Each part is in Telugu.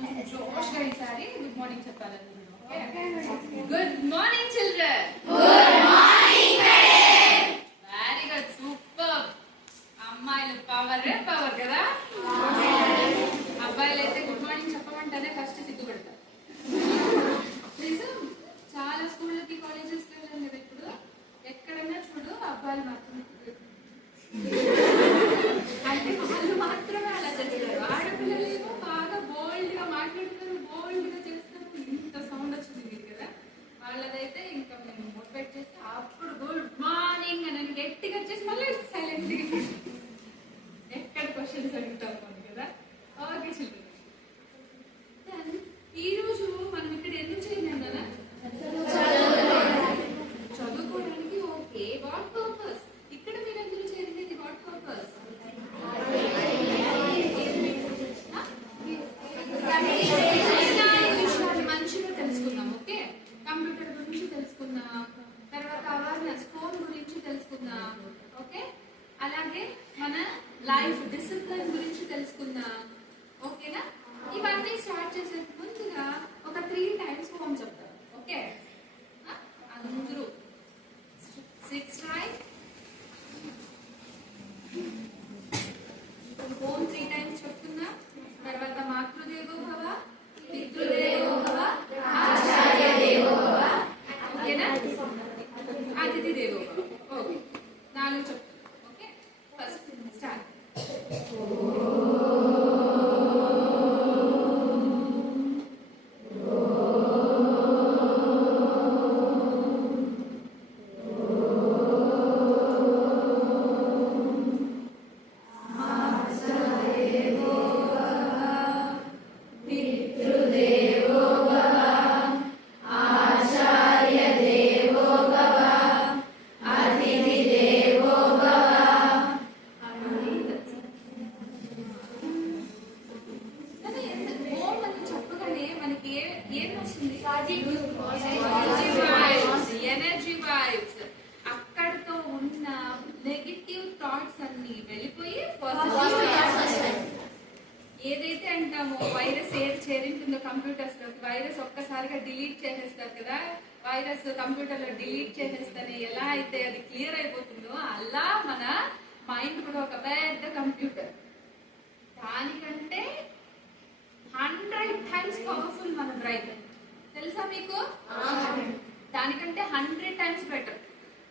కొంచెం జోష్గా ఈసారి గుడ్ మార్నింగ్ చెప్పాలనుకుంటున్నాను. Good morning children. Good morning madam. Very good, super. అమ్మాయిలు పవర్ కదా. అబ్బాయిలు అయితే గుడ్ మార్నింగ్ చెప్పమంటేనే ఫస్ట్ సిగ్గుపడతారు. నిజం, చాలా స్కూళ్ళకి కాలేజెస్కి వెళ్ళాను కదా, ఇప్పుడు ఎక్కడన్నా చూడు అబ్బాయిలు మాత్రమే అంటే వాళ్ళు మాత్రమే అలా చేస్తారు. ఆడపిల్లలేమో బాగా బోల్డ్ గా మాట్లాడతారు, బోల్డ్ గా చేస్తారు. ఇంత సౌండ్ వచ్చింది మీరు కదా, వాళ్ళదైతే ఇంకా మేము మోటివేట్ చేస్తే అప్పుడు గుడ్ మార్నింగ్ అని గట్టిగా చేసి మళ్ళీ సైలెంట్ ఎక్కడ క్వశ్చన్స్ అడుగుతాం కదా. ఓకే చిల్డ్రన్, ఈ రోజు మనం ఇక్కడ ఎందుకు చేయలేం కదా, చదువుకోవడానికి. Okay, what purpose? ఇక్కడ మీరు ఎందుకు చేరింది? What purpose? విషయాలు మంచిగా తెలుసుకుందాం. ఓకే, కంప్యూటర్ గురించి తెలుసుకుందాం, తర్వాత అవేర్నెస్ ఫోన్ గురించి తెలుసుకుందాం. ఓకే, అలాగే మన లైఫ్ డిసిప్లిన్ గురించి తెలుసుకుందాం. ఓకేనా? ఇవన్నీ స్టార్ట్ చేసే ముందుగా ఒక 3 times ఫోన్ చెప్తారు. ఓకే, అందరూ సిట్స్ రైట్. ఫోన్ 3 times చెప్తున్నా. తర్వాత మాతృదేవో భవ, పితృదేవో భవ, ఆచార్య దేవో భవ. ఓకేనా? అతిథి దేవో భవ. ఓకే, 4 చెప్తున్నా. Okay, first start. Energy vibes. అక్కడతో ఉన్న నెగిటివ్ థాట్స్ అన్ని వెళ్ళిపోయి ఏదైతే అంటామో వైరస్ ఏది చేరింటుందో కంప్యూటర్స్ లోకి, వైరస్ ఒక్కసారిగా డిలీట్ చేసేస్తారు కదా. వైరస్ కంప్యూటర్ లో డిలీట్ చేసేస్తేనే ఎలా అయితే అది క్లియర్ అయిపోతుందో, అలా మన మైండ్ కూడా ఒక పెద్ద కంప్యూటర్. దానికంటే 100 times పవర్ఫుల్ మన బ్రెయిన్. తెలుసా మీకు? దానికంటే 100 times better.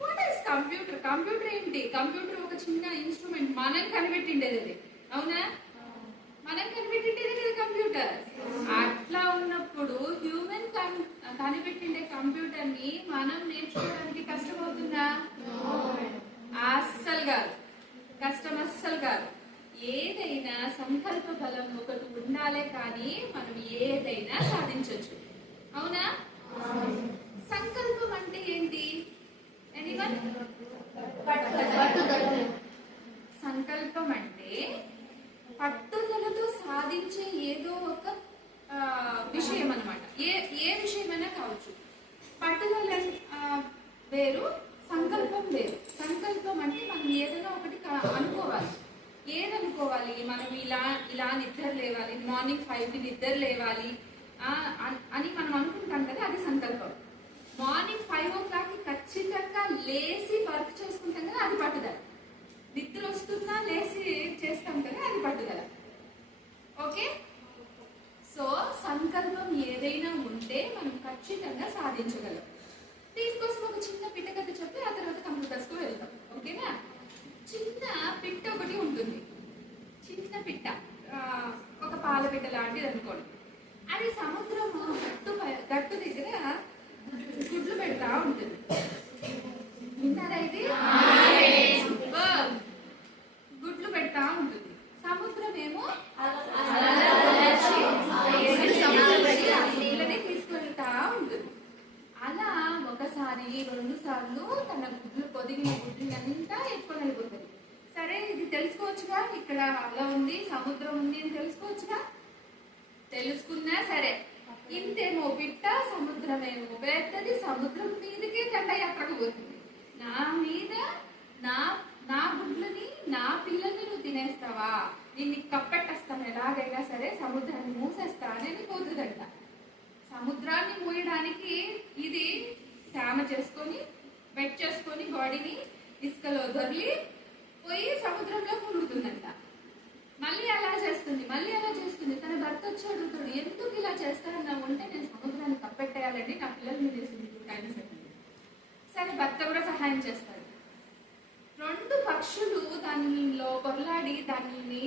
What is computer? Computer ఏంటి? కంప్యూటర్ ఒక చిన్న ఇన్స్ట్రుమెంట్, మనం కనిపెట్టిండేది అది. అవునా? మనం కనిపెట్టిండేది కదా కంప్యూటర్. అట్లా ఉన్నప్పుడు హ్యూమన్ కనిపెట్టిండే కంప్యూటర్ ని మనం నేర్చుకోవడానికి కష్టమవుతుందా? అస్సలు కాదు, కష్టం అస్సలు కాదు. ఏదైనా సంకల్ప బలం ఒకటి ఉండాలే కానీ మనం ఏదైనా సాధించవచ్చు. అవునా? సంకల్పం అంటే ఏంటి? సంకల్పం అంటే పట్టుదలతో సాధించే ఏదో ఒక విషయం అన్నమాట. ఏ విషయమైనా కావచ్చు. పట్టుదల వేరు, సంకల్పం వేరు. సంకల్పం అంటే మనం ఏదైనా ఒకటి అనుకోవాలి. ఏదనుకోవాలి? మనం ఇలా నిద్ర లేవాలి, మార్నింగ్ 5కి నిద్ర లేవాలి అని మనం అనుకుంటాం కదా, అది సంకల్పం. మార్నింగ్ 5 o'clock ఖచ్చితంగా లేచి వర్క్ చేసుకుంటాం కదా, అది పట్టుదల. నిద్ర వస్తున్నా లేచి చేస్తాం కదా, అది పట్టుదల. ఓకే, సో సంకల్పం ఏదైనా ఉంటే మనం ఖచ్చితంగా సాధించగలం. దీనికోసం ఒక చిన్న పిట్ట కథ చెప్పి ఆ తర్వాత కంప్యూటర్స్కు వెళ్తాం. ఓకేనా? చిన్న పిట్ట ఒకటి ఉంటుంది. చిన్న పిట్ట, ఒక పాల పిట్ట లాంటిది అనుకోండి. అది సముద్రము గట్టు దగ్గర గుడ్లు పెడతా ఉంటుంది. విన్నారా ఇది? గుడ్లు పెడతా ఉంటుంది. సముద్రం ఏమో నీళ్ళనే తీసుకెళ్తా ఉంటుంది. అలా ఒకసారి 2 సార్లు తన గుడ్లు పొదిగిన గుడ్లు అంతా ఎత్తుకొని వెళ్ళిపోతుంది. సరే, ఇది తెలుసుకోవచ్చుగా, ఇక్కడ అలా ఉంది, సముద్రం ఉంది అని తెలుసుకోవచ్చుగా. తెలుసుకున్నా సరే, ఇంతేమో పిట్ట, సముద్రమేమో పెద్దది, సముద్రం మీదకే దండయాత్రకు పోతుంది. నా మీద నా గుడ్లని, నా పిల్లల్ని నువ్వు తినేస్తావా? నిన్ను కప్పెట్టేస్తాను, ఎలాగైనా సరే సముద్రాన్ని మూసేస్తా అని సముద్రాన్ని మూయడానికి ఇది తేమ చేసుకొని వెట్ చేసుకొని బాడీని ఇసుకలో దొర్లి పోయి సముద్రంలో మునుగుతుందంట. మళ్ళీ అలా చేస్తుంది, మళ్ళీ అలా చేస్తుంది. తన భర్త వచ్చి అడుగుతాడు, ఎందుకు ఇలా చేస్తారన్నావు అంటే, నేను సముద్రాన్ని కప్పెట్టేయాలండి, నా పిల్లలు మీద వేసింది 2 times అండి. సరే, భర్త కూడా సహాయం చేస్తాడు. 2 పక్షులు దానిలో పొరలాడి దానిని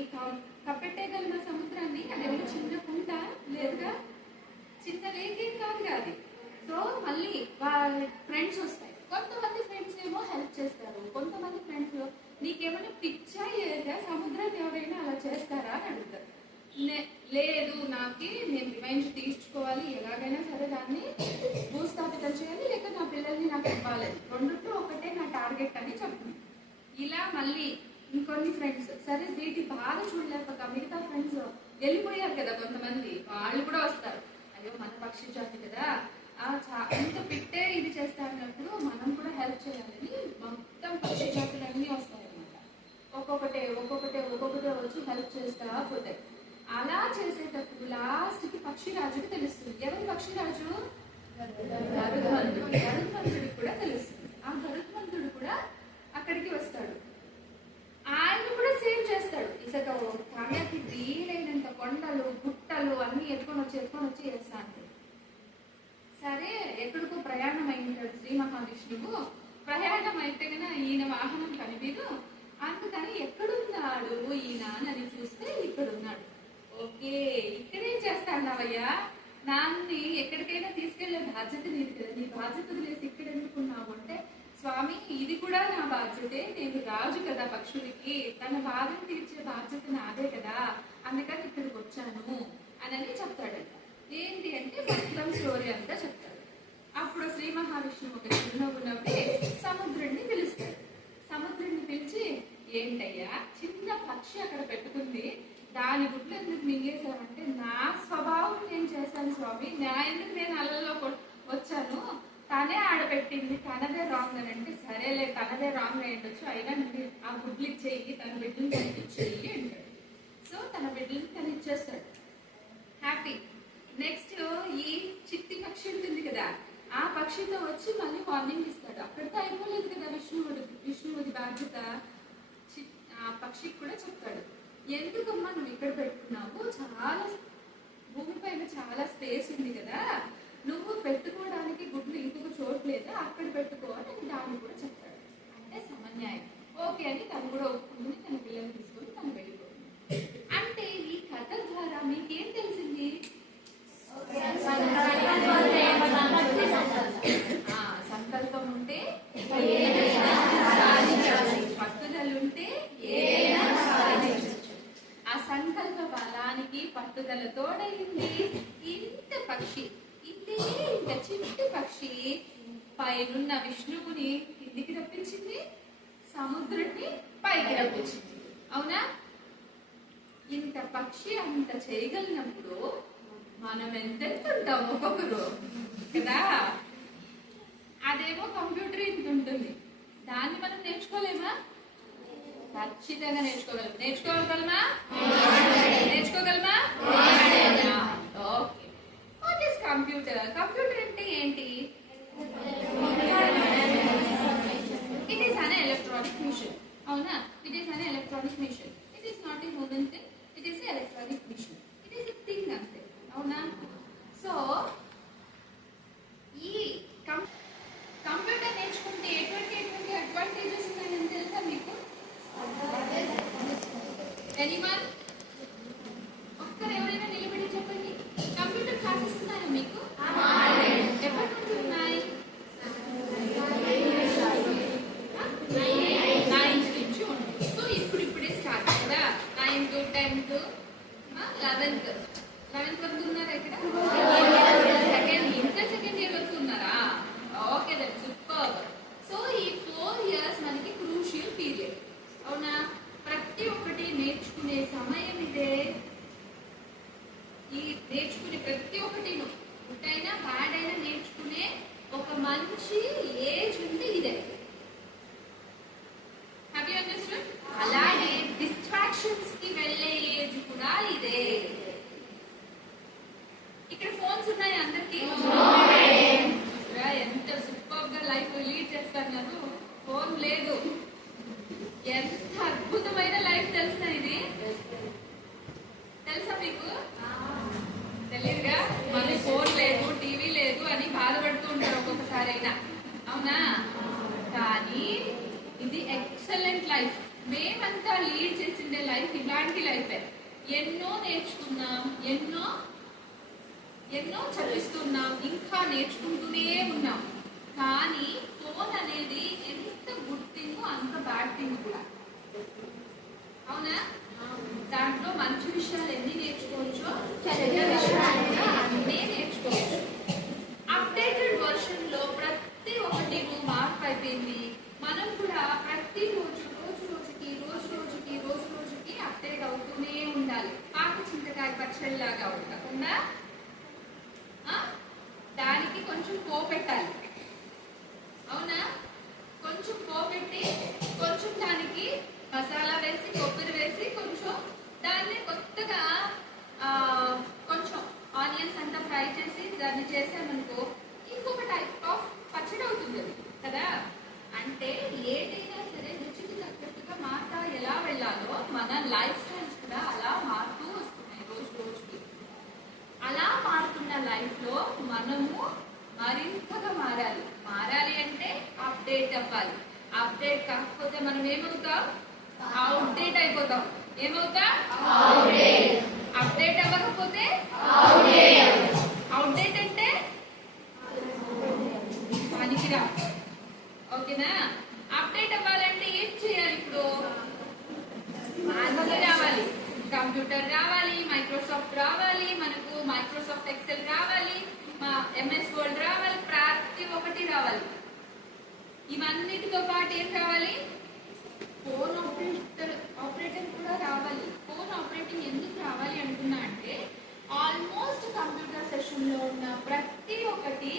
కప్పెట్టేయగలిగిన సముద్రాన్ని. అదేమో చిన్న కుంట లేదుగా, చిన్న లేకేం కాదుగా అది. సో మళ్ళీ వాళ్ళ ఫ్రెండ్స్ వస్తాయి. కొంతమంది ఫ్రెండ్స్ ఏమో హెల్ప్ చేస్తారు, కొంతమంది ఫ్రెండ్స్ నీకేమైనా పిచ్చా ఏదా, సముద్రాన్ని ఎవరైనా అలా చేస్తారా అని అడుగుతారు. లేదు, నేను రివెంజ్ తీర్చుకోవాలి, ఎలాగైనా సరే దాన్ని భూస్థాపితం చేయాలి, లేక నా పిల్లల్ని నాకు ఇవ్వాలి, రెండిట్లో ఒకటే నా టార్గెట్ అని చెప్తుంది. ఇలా మళ్ళీ ఇంకొన్ని ఫ్రెండ్స్, సరే వీటి బాధ చూడలేక మిగతా ఫ్రెండ్స్ వెళ్ళిపోయారు కదా కొంతమంది, వాళ్ళు కూడా వస్తారు. అయ్యో, మన పక్షి జాతి కదా, ఇంత పిట్టే ఇది చేస్తా అన్నప్పుడు మనం కూడా హెల్ప్ చేయాలని మొత్తం పక్షి జాతులన్నీ వస్తాయి అన్నమాట. ఒక్కొక్కటే వచ్చి హెల్ప్ చేస్తా పోతాయి. అలా చేసేటప్పుడు లాస్ట్కి పక్షిరాజుకి తెలుస్తుంది. ఎవరి పక్షిరాజు? గరుత్మంతుడికి కూడా తెలుస్తుంది. ఆ గరుత్మంతుడు కూడా అక్కడికి వస్తాడు. ఆయన కూడా సేవ్ చేస్తాడు. ఇసుక తనకి వీలైనంత కొండలు గుట్టలు అన్ని ఎత్తుకొని వచ్చి వేస్తా అంటాడు. సరే, ఎక్కడికో ప్రయాణం అయింటాడు శ్రీ మహావిష్ణువు. ప్రయాణం అయితే కన్నా ఈయన వాహనం కనిపించదు. అందుకని ఎక్కడున్నాడు ఈయన అని చూస్తే ఇక్కడున్నాడు. ఓకే, ఇక్కడేం చేస్తాన్నావయ్యా, నాన్ని ఎక్కడికైనా తీసుకెళ్లే బాధ్యత నీది కదా, నీ బాధ్యత వదిలేసి ఇక్కడ ఎందుకున్నావు అంటే, స్వామి ఇది కూడా నా బాధ్యతే, నేను రాజు కదా పక్షులకి, తన బాధను తీర్చే బాధ్యత నాదే కదా, అందుకని ఇక్కడికి వచ్చాను అని చెప్తాడంట. ఏంటి అంటే మొత్తం స్టోరీ అంతా చెప్తాడు. అప్పుడు శ్రీ మహావిష్ణువు ఒక చిరునవ్వునవ్వి సముద్రుడిని పిలుస్తాడు. సముద్రుడిని పిలిచి, ఏంటయ్యా చిన్న పక్షి అక్కడ పెట్టుకుంది, దాని గుడ్లు ఎందుకు మింగేశావంటే, నా స్వభావం నేను చేశాను స్వామి, ఎందుకు నేను అలలో వచ్చాను, తనే ఆడపెట్టింది, తనదే రాంగ్ అని అంటే, సరేలే తనదే రాంగ్ అయ్యొచ్చు, అయినా ఆ గుడ్లు ఇచ్చేయి, తన బిడ్డలు తనకి ఇచ్చేయి అంటాడు. సో తన బిడ్డలు తను ఇచ్చేస్తాడు. హ్యాపీ. నెక్స్ట్ ఈ చిట్టి పక్షి ఉంటుంది కదా, ఆ పక్షితో వచ్చి మళ్ళీ వార్నింగ్ ఇస్తాడు. అక్కడితో అయిపోలేదు కదా విష్ణువుది బాధ్యత. ఆ పక్షికి కూడా చెప్తాడు, ఎందుకమ్మా నువ్వు ఇక్కడ పెట్టుకున్నావు, చాలా భూమి పైన చాలా స్పేస్ ఉంది కదా, నువ్వు పెట్టుకోవడానికి గుడ్లు ఇంకొక చోటు లేదా, అక్కడ పెట్టుకో అని దాన్ని కూడా చెప్తాడు. అంటే సమన్యాయం. ఓకే అని తను కూడా ఒప్పుకుంది, తన పిల్లల్ని తీసుకొని తను వెళ్ళిపోతుంది. అంటే ఈ కథ ద్వారా మీకేం తెలిసింది? సంకల్పం ఉంటే, పట్టుదలుంటే ఆ సంకల్ప బలానికి పట్టుదల తోడైంది ఇంత పక్షి, ఇంత చిట్టి పక్షి పైనున్న విష్ణువుని కిందికి రప్పించింది, సముద్రుడిని పైకి రప్పించింది. అవునా? ఇంత పక్షి అంత చేయగలిగినప్పుడు మనం ఎంతెంత ఉంటాం ఒక్కొక్కరు కదా. అదేమో కంప్యూటర్ ఇంత ఉంటుంది, దాన్ని మనం నేర్చుకోలేమా? ఖచ్చితంగా నేర్చుకోగలమా? Okay. What is computer? Computer అంటే ఏంటి? It is an electronic machine. అవునా? It is an electronic machine. It is not a human thing, it is electronic machine. It is a thing అంతే. అవునా? సో ఈ కంప్యూటర్ నేర్చుకుంటే ఎటువంటి అడ్వాంటేజెస్ ఉన్నాయని తెలుసా మీకు? ఎనీవన్? ఒక్కరు ఎవరైనా నిలబడి చెప్పండి. కంప్యూటర్ క్లాసెస్ ఉన్నాయా మీకు? ఎప్పటి నుంచి ఉన్నాయి? 9th నుంచి ఉంది. సో ఇప్పుడే స్టార్ట్ కదా. 9th, 10th, 11th వరకు ఉన్నారా ఇక్కడ? సెకండ్ ఇయర్ వరకు ఉన్నారా? Okay, that super. సో ఈ 4 years మనకి క్రూషియల్ పీరియడ్. అవునా? ప్రతి ఒక్కటి నేర్చుకునే సమయం ఇదే. ఈ నేర్చుకునే ప్రతి ఒక్కటి గుడ్ అయినా బ్యాడ్ అయినా నేర్చుకునే ఒక మంచి ఏజ్ ఉంది ఇదే. Have you understood? అలాగే డిస్ట్రాక్షన్స్ కి వెళ్ళే ఏజ్ కూడా ఇదే. ఇక్కడ ఫోన్స్ ఉన్నాయి అందరికి. మీకు? తెలియదుగా. మళ్ళీ ఫోన్ లేదు, టీవీ లేదు అని బాధపడుతూ ఉంటారు ఒక్కొక్కసారి అయినా, అవునా? కానీ ఇది ఎక్సలెంట్ లైఫ్. మేమంతా లీడ్ చేసిండే లైఫ్ ఇలాంటి లైఫే. ఎన్నో నేర్చుకున్నాం, ఎన్నో ఎన్నో చదివిస్తున్నాం, ఇంకా నేర్చుకుంటూనే ఉన్నాం. కానీ ఫోన్ అనేది ఎంత గుడ్ థింగ్ అంత బ్యాడ్ థింగ్ కూడా, అవునా? దాంట్లో మంచి విషయాలు ఎన్ని నేర్చుకోవచ్చో చెడ్డ విషయాలు అన్నీ నేర్చుకోవచ్చు. అప్డేటెడ్ వర్షన్ లో ప్రతి ఒక్కటి మార్పు అయిపోయింది. మనం కూడా ప్రతి రోజు రోజుకి అప్డేట్ అవుతూనే ఉండాలి. పాత చింతకాయ పచ్చడిలాగా ఉండకుండా దానికి కొంచెం పోపెట్టాలి, అవునా? కొంచెం పోపెట్టి కొంచెం దానికి మసాలా వేసి కొబ్బరి వేసి కొంచెం దాన్ని కొత్తగా కొంచెం ఆనియన్స్ అంతా ఫ్రై చేసి దాన్ని చేసామనుకో ఇంకొక టైప్ ఆఫ్ పచ్చడి అవుతుంది అది కదా. అంటే ఏదైనా సరే రుచికి తగ్గట్టుగా మారుతా ఎలా వెళ్ళాలో మన లైఫ్ స్టైల్స్ కూడా అలా మారుతూ వస్తున్నాయి రోజుకి. అలా మారుతున్న లైఫ్ లో మనము మరింతగా మారాలి అంటే అప్డేట్ అవ్వాలి. అప్డేట్ కాకపోతే మనం ఏమవుతాం? అవుట్డేట్ అయిపోతాం. ఏమవుతాం? అప్డేట్ అవ్వకపోతే అవుట్డేట్ అంటే పనికిరా. ఓకేనా? అప్డేట్ అవ్వాలంటే ఏం చేయాలి? ఇప్పుడు అన్నీ రావాలి. కంప్యూటర్ రావాలి, మైక్రోసాఫ్ట్ రావాలి, మనకు మైక్రోసాఫ్ట్ ఎక్సెల్ రావాలి, ఎంఎస్ వర్డ్ రావాలి, ప్రతి ఒక్కటి రావాలి. ఇవన్నిటితో పాటు ఏం రావాలి? ఫోన్ ఆపరేటర్ కూడా రావాలి. ఫోన్ ఆపరేటింగ్ ఎందుకు రావాలి అంటున్నా అంటే ఆల్మోస్ట్ కంప్యూటర్ సెషన్ లో ఉన్న ప్రతి ఒక్కటి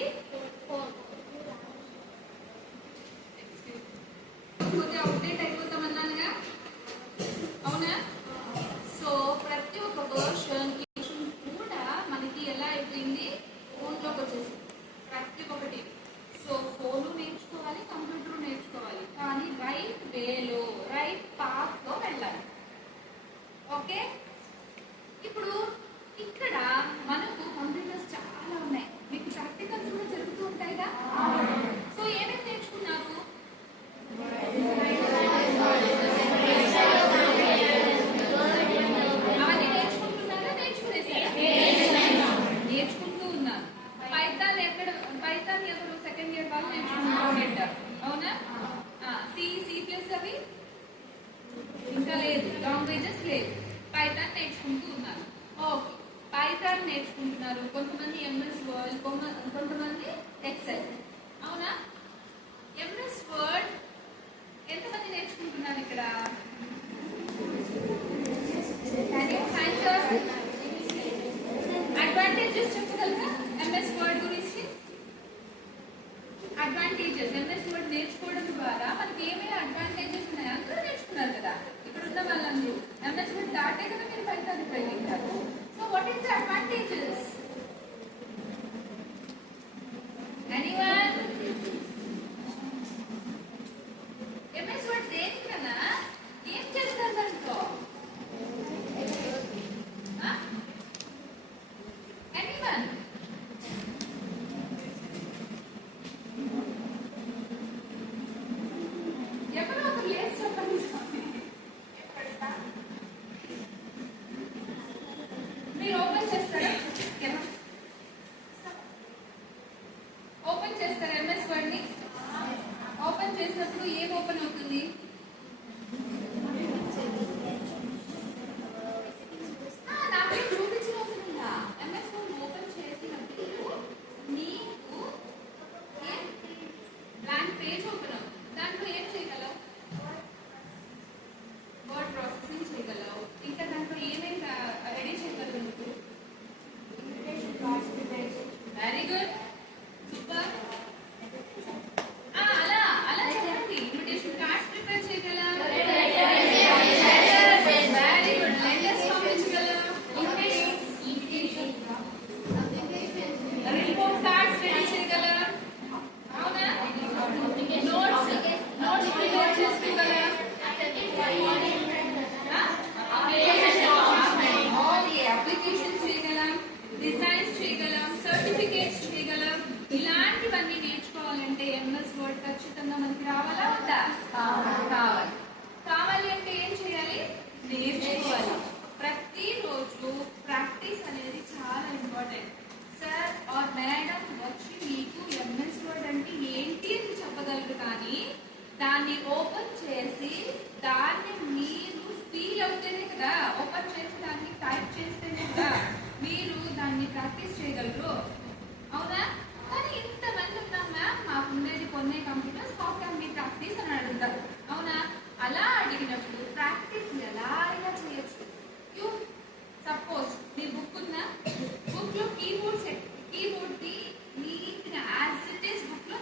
అప్డేట్ అయిపోతామన్నానుగా, అవునా? సో ప్రతి ఒక్క వర్షన్ కూడా మనకి ఎలా అయిపోయింది? ఫోన్లోకి వచ్చేసి ప్రతి ఒక్కటి. సో ఫోను నేర్చుకోవాలి, కంప్యూటర్ నేర్చుకోవాలి, కానీ రైట్ వేలో రైట్ పాత్ లో వెళ్ళాలి. ఓకే? ఇప్పుడు ఇక్కడ మనకు కంప్యూటర్స్ చాలా ఉన్నాయి. మీకు ప్రాక్టికల్స్ కూడా జరుగుతూ ఉంటాయిగా. సో ఏమేమి నేర్చుకున్నారు? అవన్నీ నేర్చుకుంటున్నారా? నేర్చుకుంటూ ఉన్నారు. పైథాన్ ఎవరు సెకండ్ ఇయర్ వాళ్ళు నేర్చుకుంటారు, అవునా? సి ప్లస్ అవి ఇంకా లేదు, లాంగ్వేజెస్ లేదు. పైథాన్ నేర్చుకుంటూ ఉన్నారు. ఓకే, పైథాన్ నేర్చుకుంటున్నారు. కొంతమంది ఎంఎస్ వర్డ్, కొంతమంది ఎక్సెల్, అవునా? ఎంఎస్ వర్డ్ ఎంతమంది నేర్చుకుంటున్నారు ఇక్కడ? అడ్వాంటేజెస్ చెప్పగలరా ఎంఎస్ వర్డ్ గురించి? అడ్వాంటేజెస్ ఎంఎస్ వర్డ్ నేర్చుకోవడం ద్వారా మనకి ఏమైనా అడ్వాంటేజెస్ ఉన్నాయి? అందరూ నేర్చుకున్నారు కదా, ఇక్కడ ఉన్న వాళ్ళందరూ ఎంఎస్ వర్డ్ దాటే కదా మీరు పైథాన్ వెళ్ళింటారు. So what is the advantages? Anyone? MS word దేనికన్నా ఏం చేస్తారు దాంట్లో? ఎనీవన్? ఎవరో ఒక లేస్ చెప్పండి. మీరు ఓపెన్ చేస్తారా? ఓపెన్ చేస్తారా ఎంఎస్ వర్డ్ ని? ఓపెన్ చేసినప్పుడు ఏం ఓపెన్ అవుతుంది? నాకు చూపించిన అవసరంగా ఎంఎస్ వర్డ్ ఓపెన్ చేసినప్పుడు నీకు బ్లాంక్ పేజ్ ఓపెన్ అవుతుంది. దాంట్లో ఏం చేయగలవు? వర్డ్ ప్రాసెసింగ్ చేయగలవు. ఇంకా దాంట్లో ఏమేమి రెడీ చేయగలవు? దాన్ని ఓపెన్ చేసి దాన్ని మీరు ఫీల్ అవుతేనే కదా, ఓపెన్ చేసి దాన్ని టైప్ చేస్తేనే కదా మీరు దాన్ని ప్రాక్టీస్ చేయగలరు. అవునా? కానీ ఇంతమంది ఉన్నాం మ్యామ్, మాకు ఉండేది కొన్ని computers, how can be practice అని అడుగుతారు. అవునా? అలా అడిగినప్పుడు ప్రాక్టీస్ ఎలా అయినా చేయొచ్చు. యూ సపోజ్ మీ బుక్ ఉందా, బుక్ లో కీబోర్డ్ కి నీట్గా యాజ్ ఇట్ ఈస్ బుక్ లో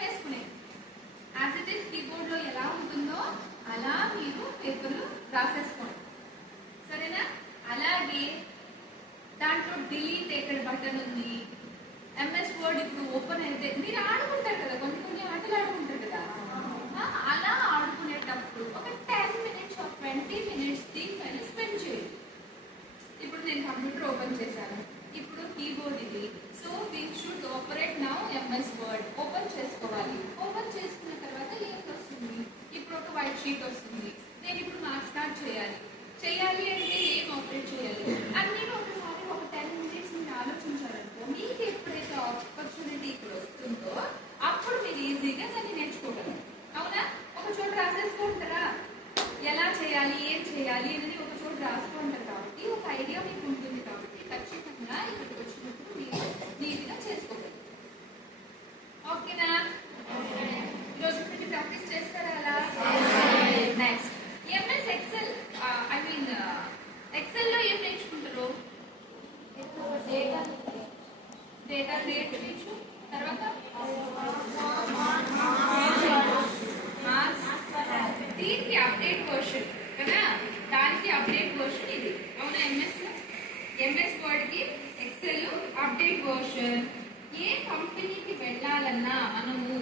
వేసుకునేది, యాజ్ ఇట్ ఈస్ కీబోర్డ్ లో ఎలా ఉంటుందో అలా మీరు పేపర్లు రాసేసుకోండి. సరేనా? అలాగే దాంట్లో డిలీట్ ఎక్కడ బటన్ ఉంది, ఎంఎస్ వర్డ్ ఇప్పుడు ఓపెన్ అయితే మీరు ఆడుకుంటారు కదా, కొన్ని ఆటలు ఆడుకుంటారు కదా, అలా ఆడుకునేటప్పుడు ఒక 10 minutes or 20 minutes దీనిపైన స్పెండ్ చేయండి. ఇప్పుడు నేను కంప్యూటర్ ఓపెన్ చేశాను, ఇప్పుడు కీబోర్డ్ ఇది, so we should operate now MS word. Open చేసుకోవాలి. ఓపెన్ చేసుకున్న తర్వాత ఏంటి వస్తుంది, ఇప్పుడు ఒక వైట్ షీట్ వస్తుంది. నేను ఇప్పుడు మార్క్స్ స్టార్ట్ చేయాలి అంటే ఏం ఆపరేట్ చేయాలి అన్నీ ఒకసారి ఒక 10 minutes మీరు ఆలోచించాలనుకో, మీకు ఎప్పుడైతే ఆపర్చునిటీ ఇప్పుడు వస్తుందో అప్పుడు మీరు ఈజీగా దాన్ని నేర్చుకోగలరు. అవునా? ఒక చోట రాసేసుకుంటారా, ఎలా చేయాలి ఏం చేయాలి అనేది ఒక చోట రాసుకుంటారు కాబట్టి ఒక ఐడియా మీకు ఉంటుంది కాబట్టి ఖచ్చితంగా ఇక్కడికి వచ్చినప్పుడు మీరు నీట్గా చేసుకోగలరు. ఓకేనా? ఈరోజు నుంచి ప్రాక్టీస్ చేస్తారా అలా? Next MS Excel, I mean Excel లో ఏం నేర్చుకుంటారు? డేటా క్రియేట్ చేయొచ్చు. తర్వాత దీనికి అప్డేట్ వర్షన్ కదా, దానికి అప్డేట్ వర్షన్ ఇది. అవునా? ఎంఎస్ వర్డ్ కి ఎక్సెల్ అప్డేట్ వర్షన్. ఏ కంపెనీకి వెళ్ళాలన్నా మనము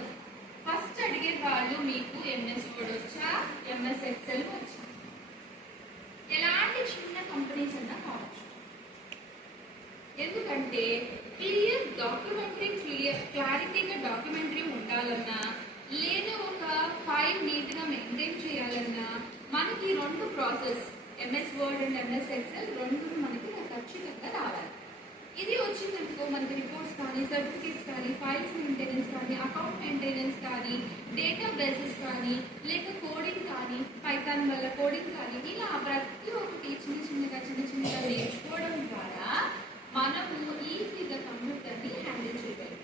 ఫస్ట్ అడిగే వాళ్ళు మీకు ఎంఎస్ వర్డ్ వచ్చా, ఎంఎస్ ఎక్సెల్ వచ్చా. ఎలాంటి చిన్న కంపెనీస్ అన్నా కావచ్చు. ఎందుకంటే క్లియర్ డాక్యుమెంటరీ, క్లారిటీగా డాక్యుమెంటరీ ఉండాలన్నా, లేదా ఒక ఫైల్ నీట్గా మెయింటైన్ చేయాలన్నా మనకి రెండు process, MS word and MS Excel రెండు మనకి ఖచ్చితంగా రావాలి. ఇది వచ్చిందనుకో మనకి రిపోర్ట్స్ కానీ, సర్టిఫికేట్స్ కానీ, ఫైల్స్ మెయింటెనెన్స్ కానీ, అకౌంట్ మెయింటెనెన్స్ కానీ, డేటా బేసెస్ కానీ, లేక కోడింగ్ కానీ, పైథాన్ వల్ల కోడింగ్ కానీ, ఇలా ప్రతి ఒక్కటి చిన్న చిన్నగా నేర్చుకోవడం ద్వారా మనము ఈజీగా కంప్యూటర్ని హ్యాండిల్ చేయగలం.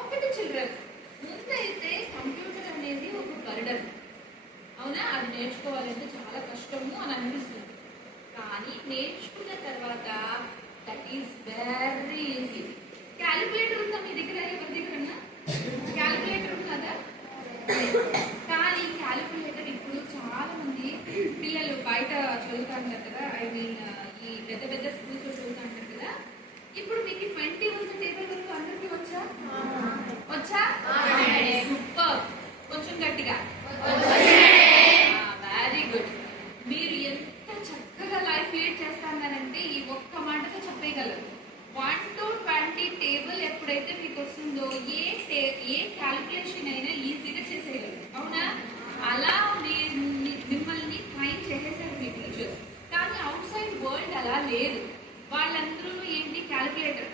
ఒకటి చిల్డ్రన్, ముందైతే కంప్యూటర్ అనేది ఒక బర్డన్. అవునా? అది నేర్చుకోవాలంటే చాలా కష్టము అని అనిపిస్తుంది. కానీ నేర్చుకున్న తర్వాత that is very easy. Calculator ఉందా మీ దగ్గర? ఎవరి దగ్గర క్యాలిక్యులేటర్ ఉన్నదా? కానీ క్యాలిక్యులేటర్ ఇప్పుడు చాలా మంది పిల్లలు బయట చదువుతాంటారు కదా, ఐ మీన్ ఈ పెద్ద పెద్ద స్కూల్స్ లో చదువుతాంటారు కదా. ఇప్పుడు మీకు 20 రోజు టేబుల్ వరకు అందరికీ వచ్చా? సూపర్. కొంచెం గట్టిగా వెరీ గుడ్. మీరు ఎంత చక్కగా లైఫ్ లీడ్ చేస్తానంటే ఈ ఒక్క మాటతో చెప్పగలరు. 1 to 20 టేబుల్ ఎప్పుడైతే మీకు వస్తుందో ఏ క్యాలిక్యులేషన్ అయినా ఈజీగా చేసేయగలరు. అవునా? అలా మిమ్మల్ని ట్రైన్ చేసేసారు మీ టీచర్స్. కానీ అవుట్ సైడ్ వరల్డ్ అలా లేదు. వాళ్ళందరూ ఏంటి, క్యాలిక్యులేటర్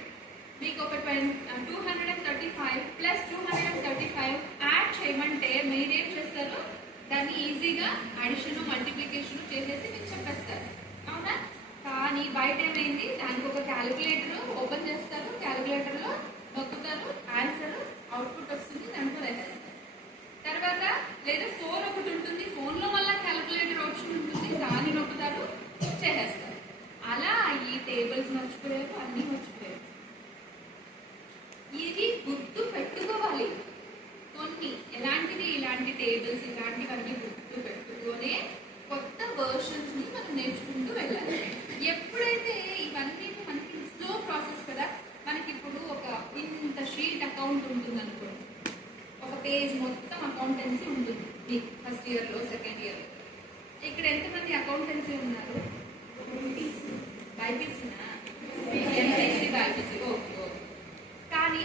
మీకు ఒక 235 ప్లస్ 235 యాడ్ చేయమంటే మీరేం చేస్తారు, దాన్ని ఈజీగా అడిషన్ మల్టిప్లికేషన్ చేసేసి మీకు చెప్పేస్తారు. అవునా? కానీ బయట ఏమైంది, దానికి ఒక క్యాలిక్యులేటర్ ఓపెన్ చేస్తారు, క్యాలిక్యులేటర్లో నొక్కుతారు, ఆన్సర్ అవుట్పుట్ వస్తుంది, దాంట్లో రాసేస్తారు. తర్వాత లేదా ఫోన్ ఒకటి ఉంటుంది, ఫోన్లో మళ్ళీ క్యాలిక్యులేటర్ ఆప్షన్ ఉంటుంది, దాన్ని నొక్కుతారు, చేసేస్తారు. అలా ఈ టేబుల్స్ మర్చిపోయారు, అన్నీ మర్చిపోయారు. ఇది గుర్తు పెట్టుకోవాలి. కొన్ని ఎలాంటిది, ఇలాంటి టేబుల్స్ ఇలాంటివన్నీ గుర్తు పెట్టుకొని కొత్త వర్షన్స్ ని మనం నేర్చుకుంటూ వెళ్ళాలి. ఎప్పుడైతే ఇవన్నీ మనకి స్లో ప్రాసెస్ కదా, మనకి ఇప్పుడు ఒక ఇంత షీట్ అకౌంట్ ఉంటుంది అనుకోండి, ఒక పేజ్ మొత్తం అకౌంటెన్సీ ఉంటుంది మీకు ఫస్ట్ ఇయర్లో, సెకండ్ ఇయర్లో. ఇక్కడ ఎంతమంది అకౌంటెన్సీ ఉన్నారు? బైపీసీనా? MPC, BiPC. ఓకే. కానీ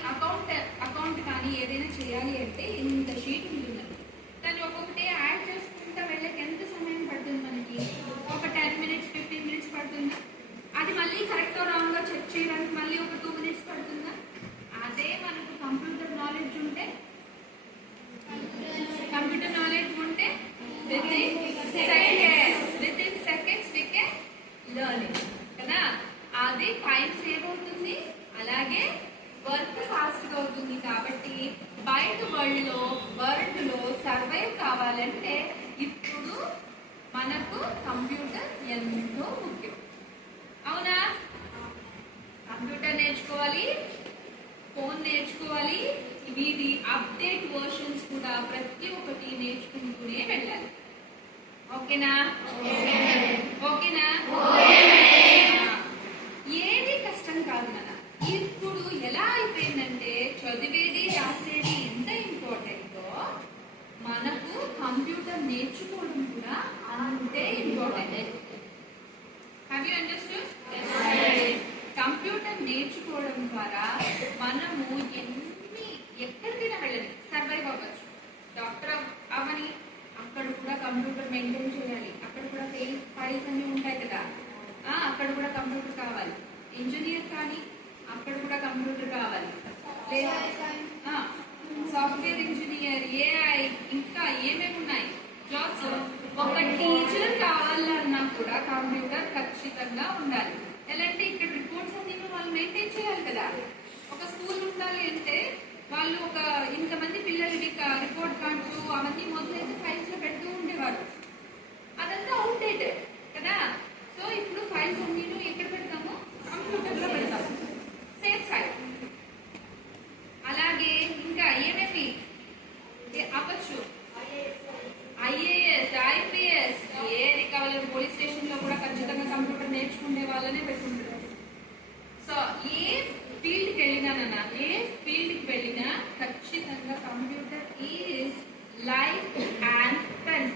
అకౌంట్ కానీ ఏదైనా చేయాలి అంటే ఇంత షీట్ ఉంటుందండి. దాన్ని ఒక్కొక్కటి యాడ్ చేసుకుంటా వెళ్ళక ఎంత సమయం పడుతుంది మనకి? ఒక 10 minutes 15 minutes పడుతుంది. అది మళ్ళీ కరెక్టో రాంగ్గా చెక్ చేయడానికి మళ్ళీ ఒక 2 minutes పడుతుందా? అదే మనకు కంప్యూటర్ నాలెడ్జ్ ఉంటే, కంప్యూటర్ టైం సేవ్ అవుతుంది, అలాగే వర్క్ ఫాస్ట్ గా అవుతుంది. కాబట్టి బయట వరల్డ్ లో సర్వైవ్ కావాలంటే ఇప్పుడు మనకు కంప్యూటర్ ఎంతో ముఖ్యం. అవునా? కంప్యూటర్ నేర్చుకోవాలి, ఫోన్ నేర్చుకోవాలి, వీటి అప్డేట్ వర్షన్స్ కూడా ప్రతి ఒక్కటి నేర్చుకుంటూనే వెళ్ళాలి. ఓకేనా? ఓకేనా? ఏది కష్టం కాదు నాన్న. ఇప్పుడు ఎలా అయిపోయిందంటే చదివేది రాసేది ఎంత ఇంపార్టెంటో మనకు కంప్యూటర్ నేర్చుకోవడం కూడా అంతే important. Have you understood? Computer నేర్చుకోవడం ద్వారా మనము ఎక్కడికైనా వెళ్ళని సర్వైవ్ అవ్వచ్చు. డాక్టర్ అవని, అక్కడ కూడా కంప్యూటర్ మెయింటైన్ చేయాలి, అక్కడ కూడా ఫైల్స్ అన్ని ఉంటాయి కదా, అక్కడ కూడా కంప్యూటర్ కావాలి. ఇంజనీర్ కానీ అక్కడ కూడా కంప్యూటర్ కావాలి, లేదా సాఫ్ట్వేర్ ఇంజనీర్, ఏఐ, ఇంకా ఏమేమి ఉన్నాయి జాబ్స్. ఒక టీచర్ కావాలన్నా కూడా కంప్యూటర్ ఖచ్చితంగా ఉండాలి. ఎలా అంటే ఇక్కడ రిపోర్ట్స్ అన్ని వాళ్ళు మెయింటైన్ చేయాలి కదా. ఒక స్కూల్ ఉండాలి అంటే వాళ్ళు ఒక ఇంతమంది పిల్లలకి రిపోర్ట్ కార్డ్స్ అవన్నీ మొదలైతే ఫైల్స్ లో పెడుతూ ఉండేవారు. అదంతా అవుట్డేటెడ్ కదా. సో ఇప్పుడు ఫైల్స్ అన్ని ఎక్కడ పెడతాము? కంప్యూటర్ లో పెడతాము, సేఫ్ సైడ్. అలాగే ఇంకా ఏమేమి అవ్వచ్చు? ఐఏఎస్, ఐపీఎస్, ఏది కావాలని పోలీస్ స్టేషన్ లో కూడా ఖచ్చితంగా కంప్యూటర్ నేర్చుకునే వాళ్ళనే పెట్టుకుంటారు. సో ఏ ఫీల్డ్కి వెళ్ళినా ఏ ఫీల్డ్కి వెళ్ళినా ఖచ్చితంగా computer is like and pen.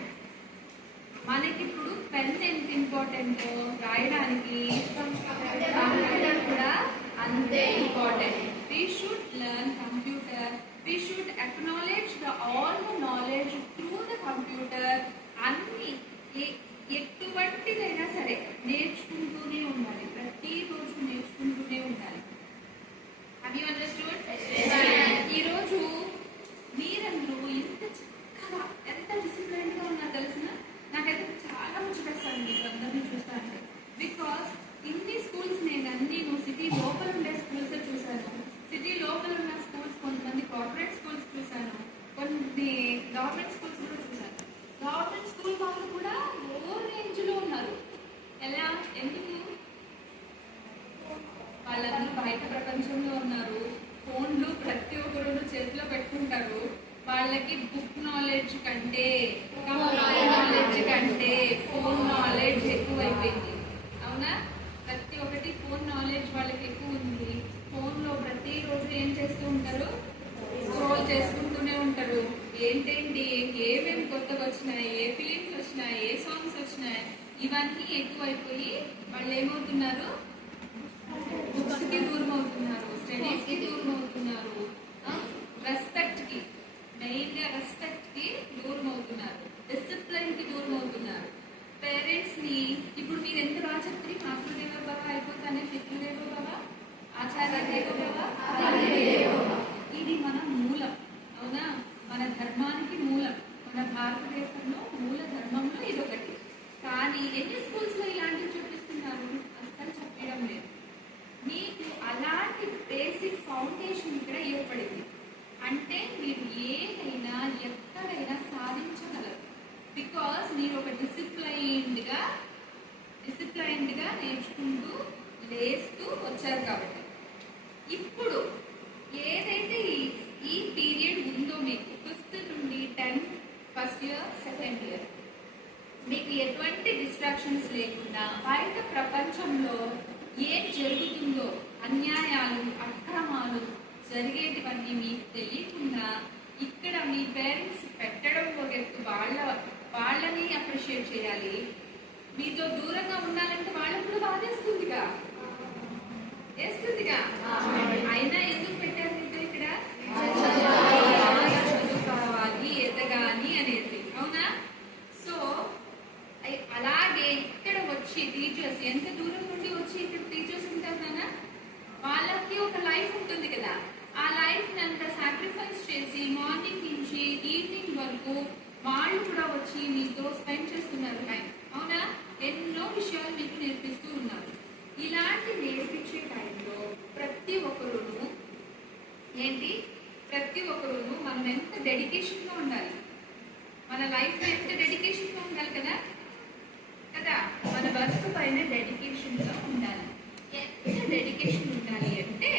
మనకి ఇప్పుడు పెన్ ఎంత ఇంపార్టెంట్ రాయడానికి, కంప్యూటర్ కూడా అంతే important. We should learn computer. We should acknowledge all the knowledge through the computer. అన్ని ఎటువంటిదైనా సరే నేర్చుకుంటూనే ఉండాలి, ప్రతిరోజు నేర్చుకుంటూనే ఉండాలి. Have you understood? ఈరోజు మీరందరూ ఇంత చక్కగా ఎంత డిసిప్లైన్ గా ఉన్నారు తెలిసిన నాకైతే చాలా ముచ్చటేస్తాను మీకు అందరినీ చూస్తాను. బికాస్ ఇన్ని స్కూల్స్ నేను సిటీ లోపల ఉండే స్కూల్స్ చూశాను, సిటీ లోపల ఉన్న స్కూల్స్, కొంతమంది కార్పొరేట్ స్కూల్స్ చూశాను, కొన్ని గవర్నమెంట్ స్కూల్స్ కూడా చూశాను. గవర్నమెంట్ స్కూల్ వాళ్ళు కూడా ఓ రేంజ్ లో ఉన్నారు. ఎలా? ఎందుకు? వాళ్ళందరూ బయట ప్రపంచంలో ఉన్నారు, ఫోన్లు ప్రతి ఒక్కరు చేతిలో పెట్టుకుంటారు. వాళ్ళకి బుక్ నాలెడ్జ్ కంటే, కంప్యూటర్ నాలెడ్జ్ కంటే ఫోన్ నాలెడ్జ్ ఎక్కువైపోయింది. అవునా? ప్రతి ఒక్కటి ఫోన్ నాలెడ్జ్ వాళ్ళకి ఎక్కువ ఉంది. ఫోన్ లో ప్రతిరోజు ఏం చేస్తూ ఉంటారు? స్క్రోల్ చేసుకుంటూనే ఉంటారు. ఏంటేంటి ఏమేమి కొత్తగా వచ్చినాయి, ఏ ఫిలిమ్స్ వచ్చినాయి, ఏ సాంగ్స్ వచ్చినాయి, ఇవన్నీ ఎక్కువైపోయి వాళ్ళు ఏమవుతున్నారు? బుక్స్ కి దూరం అవుతున్నారు, స్టడీస్ కి దూరం అవుతున్నారు, రెస్పెక్ట్ కి, మెయిన్ గా రెస్పెక్ట్ కి దూరం అవుతున్నారు, డిసిప్లైన్ కి దూరం అవుతున్నారు. పేరెంట్స్ ని ఇప్పుడు మీరు ఎంత బాగా చెప్తారు, మాతృదేవో భవ అయిపోతానే పితృదేవో భవ, ఆచార్య దేవో భవ. ఇది మన మూలం. అవునా? మన ధర్మానికి మూలం. మన భారతదేశంలో మూల ధర్మంలో ఇది ఒకటి. కానీ ఎన్ని స్కూల్స్ లో ఇలాంటివి చూపిస్తున్నారు? అస్సలు చెప్పడం లేదు. మీకు అలాంటి బేసిక్ ఫౌండేషన్ ఇక్కడ ఏర్పడింది అంటే మీరు ఏదైనా ఎక్కడైనా సాధించగలరు. బికాస్ మీరు ఒక డిసిప్లైన్డ్ గా నేర్చుకుంటూ లేస్తూ వచ్చారు కాబట్టి. ఇప్పుడు ఏదైతే ఈ పీరియడ్ ఉందో మీకు 5th నుండి 10th, first year, second year, మీకు ఎటువంటి డిస్ట్రాక్షన్స్ లేకుండా బయట ప్రపంచంలో ఏం జరుగుతుందో, అన్యాయాలు, అక్రమాలు జరిగేటివన్నీ మీకు తెలియకుండా ఇక్కడ మీ పేరెంట్స్ పెట్టడం ఒక ఎత్తు, వాళ్ళని అప్రిషియేట్ చేయాలి. మీతో దూరంగా ఉండాలంటే వాళ్ళకు కూడా బాధేస్తుందిగా, అయినా ఎందుకు పెట్టారు మీతో ఇక్కడ? చదువు కావాలి, ఎదగాలి అనేసి. అవునా? సో అలాగే ఇక్కడ వచ్చి టీచర్స్ ఎంత దూరం నుండి వచ్చి ఇక్కడ టీచర్స్ ఉంటారు కదా, వాళ్ళకి ఒక లైఫ్ ఉంటుంది కదా. ఆ లైఫ్ అంతా సాక్రిఫైస్ చేసి మార్నింగ్ నుంచి ఈవినింగ్ వరకు వాళ్ళు కూడా వచ్చి మీతో స్పెండ్ చేస్తున్నారు టైం. అవునా? ఎన్నో విషయాలు మీకు నేర్పిస్తూ ఉన్నారు. ఇలాంటి అలాంటి నేర్పించే టైంలో ప్రతి ఒక్కరును మనం ఎంత డెడికేషన్గా ఉండాలి, మన లైఫ్లో ఎంత డెడికేషన్గా ఉండాలి కదా కదా మన వర్క్ పైన డెడికేషన్గా ఉండాలి. ఎంత డెడికేషన్ ఉండాలి అంటే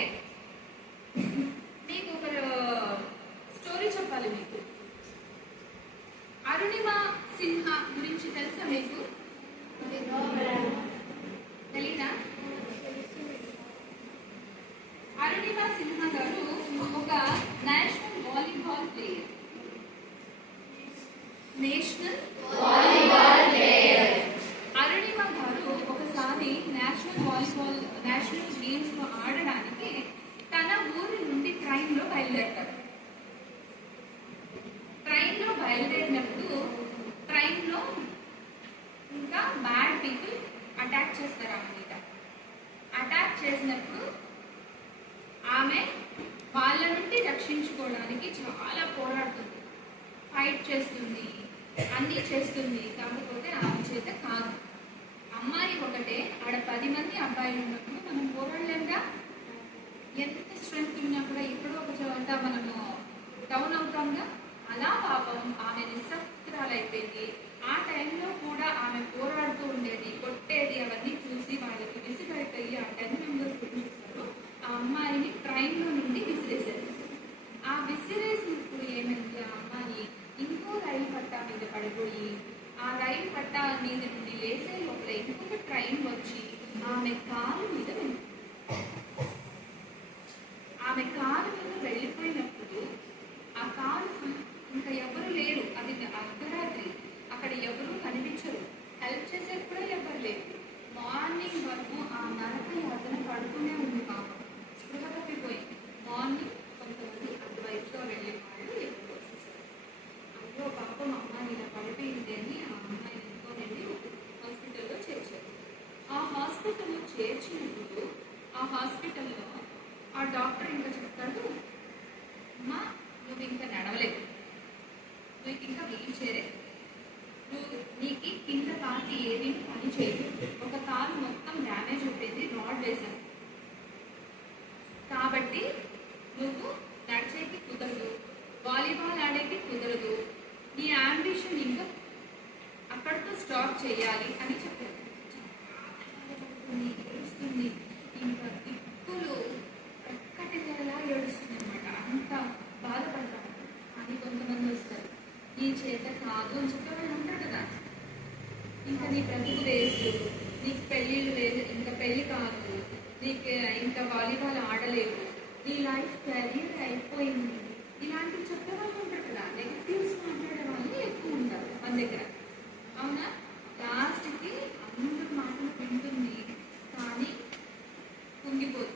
మీకు ఒక స్టోరీ చెప్పాలి. మీకు అరుణిమ సిన్హా గురించి తెలుసా? మీకు తెలీదా? అరుణిమ సిన్హా గారు ఒక నేషనల్ వాలీబాల్ ప్లేయర్. అరుణిమ గారు ఒకసారి నేషనల్ గేమ్స్ లో ఆడడానికి తన ఊరి నుండి ట్రైన్లో బయలుదేరతారు. ట్రైన్లో బయలుదేరినప్పుడు ట్రైన్లో ఇంకా బ్యాడ్ పీపుల్ అటాక్ చేస్తారు ఆమె మీద. అటాక్ చేసినప్పుడు ఆమె వాళ్ళ నుండి రక్షించుకోవడానికి చాలా పోరాడుతుంది, ఫైట్ చేస్తుంది, అన్నీ చేస్తుంది. కాకపోతే ఆమె చేత కాదు. అమ్మాయి ఒకటే, ఆడ 10 మంది అబ్బాయిలు ఉన్నప్పుడు మనం పోరాడలేంగా. ఎంత స్ట్రెంగ్త్ ఉన్నా కూడా ఎక్కడో ఒక చోట మనము డౌన్ అవుతాంగా. అలా పాపం ఆమె నిస్సత్రాలైపోయింది. ఆ టైంలో కూడా ఆమె పోరాడుతూ ఉండేది, కొట్టేది. అవన్నీ చూసి వాళ్ళకి విసిగైపోయి ఆ 10 మెంబర్స్ చూస్తారు ఆ అమ్మాయిని ట్రైన్లో నుండి విసిరేశారు. ఆ విసిరేసినప్పుడు ఏమైంది, ఆ అమ్మాయి ఇంకో రైలు పట్టా మీద పడిపోయి ఆ రైలు పట్టా మీద నుండి లేసే లోపల ఇంకొక ట్రైన్ వచ్చి ఆమె కాలు మీద వెళ్ళిపోయినప్పుడు ఆ కాలు ఇంకా ఎవరు లేరు. అది అర్ధరాత్రి, అక్కడ ఎవరు కనిపించరు, హెల్ప్ చేసేది కూడా ఎవరు లేరు. మార్నింగ్ వరకు ఆ నరక యాతన పడుతూనే ఉంది. పాపం స్పృహ తప్పిపోయింది. మార్నింగ్ కొంతమంది అటువైపుతో వెళ్ళే వాళ్ళు ఎప్పుడు చూసారు. అయ్యో పాపం అమ్మాయి ఇలా పడిపోయింది అని ఆ అమ్మాయిని ఎంతోనండి హాస్పిటల్లో చేర్చారు. ఆ హాస్పిటల్లో చేర్చినప్పుడు ఆ హాస్పిటల్లో ఆ డాక్టర్ ఇంకా చెప్తాడు, అమ్మా నువ్వు ఇంకా నడవలేదు, నువ్వు ఇంకా వీల్ చైరే, నీకు కింద కాలు ఏమీ పని చేయదు, ఒక కాలు మొత్తం డ్యామేజ్ అయిపోయింది, రాడ్ వేశాను, కాబట్టి నువ్వు నడిచేకి కుదరదు, వాలీబాల్ ఆడేకి కుదరదు, నీ అంబిషన్ ఇంకా అక్కడితో స్టాప్ చేయాలి అని చెప్పారు. ఏడుస్తుంది, ఇంకా దిక్కులు ఒక్కటిలా ఏడుస్తుంది అనమాట. అంత బాధపడతాను. అని కొంతమంది వస్తారు, నీ చేత కాదు అని చెప్పేవాళ్ళు ఉంటారు కదా. ఇంకా నీ బ్రతుకు వేస్ట్, నీకు పెళ్ళిళ్ళు లేదు, ఇంకా పెళ్ళి కాదు, నీకు ఇంకా వాలీబాల్ ఆడలేవు, నీ లైఫ్ కెరీర్ అయిపోయింది, ఇలాంటివి చెప్పేవాళ్ళు ఉంటారు కదా. నెగిటివ్స్ మాట్లాడే వాళ్ళు ఎక్కువ ఉంటారు మన దగ్గర, అవునా? లాస్ట్కి అందరూ మాటలు వింటుంది కానీ కుంగిపోదు.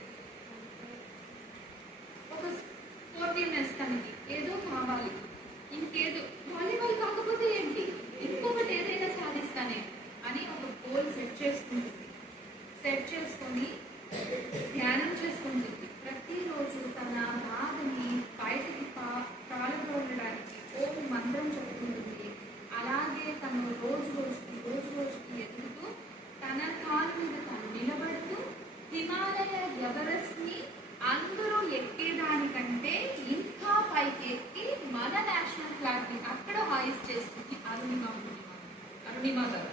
ఒక స్పోర్టివ్నెస్, తనకి ఏదో కావాలి, ఇంకేదో వాలీబాల్ కాకపోతే ఏంటి, ఇంకొకటి ఏదైనా సాధిస్తానే అని ఒక గోల్ సెట్ చేసుకొని ధ్యానం చేసుకుంటుంది. ప్రతిరోజు తన బాధని బయటకి పాల్గొనడానికి ఓం మంత్రం చెప్పుకుంటుంది. అలాగే తను రోజు రోజుకి ఎదుగుతూ తన కాలు మీద తను నిలబడుతూ హిమాలయ ఎవరెస్ట్ని అందరూ ఎక్కేదానికంటే ఇంకా పైకి ఎక్కి మన నేషనల్ ఫ్లాగ్ని అక్కడ హాయిస్ చేస్తుంది అరుణిమ గారు.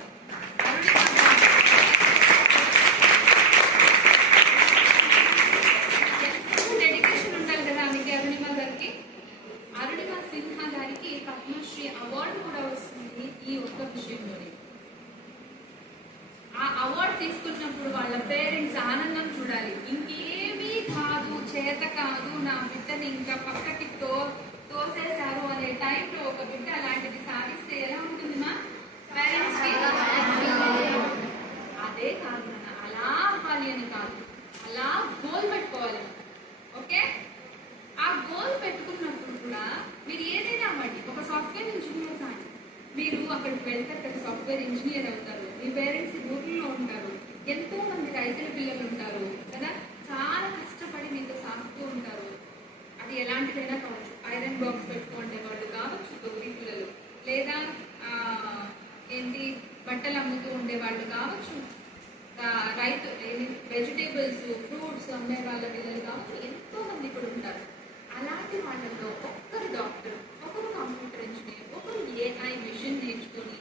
ఎంతో డెడికేషన్ ఉండాలి కదా ఆమెకి. అరుణిమ గారికి, అరుణిమ సిన్హా గారికి పద్మశ్రీ అవార్డు కూడా వస్తుంది ఈ ఒక్క విషయంలోనే. ఆ అవార్డు తీసుకున్నప్పుడు వాళ్ళ పేరెంట్స్ ఆనందం చూడాలి. ఇంకేమీ కాదు, చేత కాదు, నా బిడ్డని ఇంకా పక్కకి తోసేశారు అనే టైంలో ఒక బిడ్డ అలాంటిది సాధిస్తే ఎలా ఉంటుంది మా పేరెంట్స్ కి? అదే కాదు నాన్న, అలా అవ్వాలి అని కాదు, అలా గోల్ పెట్టుకోవాలి. ఓకే, ఆ గోల్ పెట్టుకున్నప్పుడు కూడా మీరు ఏదైనా అవ్వండి, ఒక సాఫ్ట్వేర్ ఇంజనీర్ కానీ మీరు అక్కడికి వెళ్తే అక్కడ సాఫ్ట్వేర్ ఇంజనీర్ అవుతారు. మీ పేరెంట్స్ ఊర్లో ఉంటారు, ఎంతో మంది రైతుల పిల్లలు ఉంటారు కదా, చాలా కష్టపడి మీతో సాగుతూ ఉంటారు. అది ఎలాంటిదైనా కావచ్చు, ఐరన్ బాక్స్ పెట్టుకుంటే వాళ్ళు కావచ్చు తోటి పిల్లలు, లేదా బట్టలు అమ్ముతూ ఉండే వాళ్ళు కావచ్చు, రైతు వెజిటేబుల్ ఫ్రూట్స్ అమ్మే వాళ్ళ పిల్లలు కావచ్చు, ఎంతో మంది కూడా ఉంటారు. అలాంటి వాళ్ళలో ఒక్కరు డాక్టర్, ఒకరు కంప్యూటర్ ఇంజనీర్, ఒకరు ఏఐ విజన్ నేర్చుకొని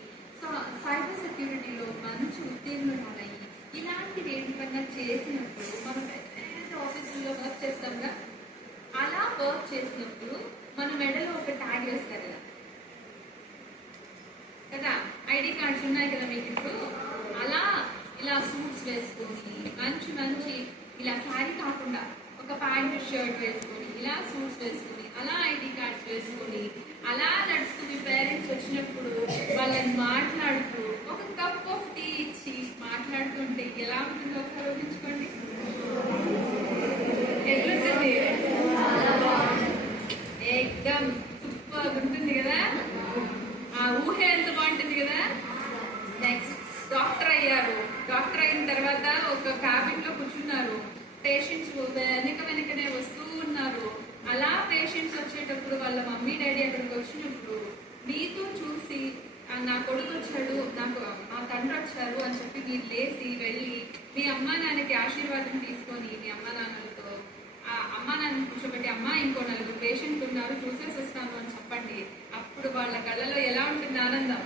సైబర్ సెక్యూరిటీలో మంచి ఉత్తీర్ణులయ్యి ఇలాంటివి ఏంటన్నా చేసినప్పుడు మనం పెద్ద ఆఫీసుల్లో వర్క్ చేస్తాంగా, అలా వర్క్ చేసినప్పుడు మన మెడలో ఒక ట్యాగ్ వేస్తారు కదా కదా, ఐడి కార్డ్స్ ఉన్నాయి కదా మీకు ఇప్పుడు. అలా ఇలా సూట్స్ వేసుకొని మంచి మంచి ఇలా శారీ కాకుండా ఒక ప్యాంట్ షర్ట్ వేసుకొని ఇలా సూట్స్ వేసుకొని అలా ఐడి కార్డ్స్ వేసుకొని అలా నడుస్తూ మీ పేరెంట్స్ వచ్చినప్పుడు వాళ్ళని మాట్లాడుతూ ఒక కప్ ఆఫ్ టీ ఇచ్చి మాట్లాడుతుంటే ఎలా ఉంటుందో ఒకసారి ఊహించుకోండి. ఎట్లుంటుంది? ఏకదమ్ సూపర్ ఉంటుంది కదా. ఆ ఊహ ఎంత బాగుంటుంది కదా. నెక్స్ట్ డాక్టర్ అయ్యారు. డాక్టర్ అయిన తర్వాత ఒక క్యాబిన్ లో కూర్చున్నారు. పేషెంట్స్ వెనకనే వస్తూ ఉన్నారు. అలా పేషెంట్స్ వచ్చేటప్పుడు వాళ్ళ మమ్మీ డాడీ అక్కడికి వచ్చినప్పుడు మీతో చూసి నా కొడుకు వచ్చాడు, నాకు మా తండ్రి వచ్చారు అని చెప్పి మీరు లేచి వెళ్ళి మీ అమ్మా నాన్నకి ఆశీర్వాదం తీసుకొని మీ అమ్మా నాన్నలతో ఆ అమ్మా నాన్న కూర్చోబెట్టి అమ్మా ఇంకో 4 పేషెంట్ ఉన్నారు చూసేసి వస్తాను అని చెప్పండి. అప్పుడు వాళ్ళ కళ్ళలో ఎలా ఉంటుంది ఆనందం.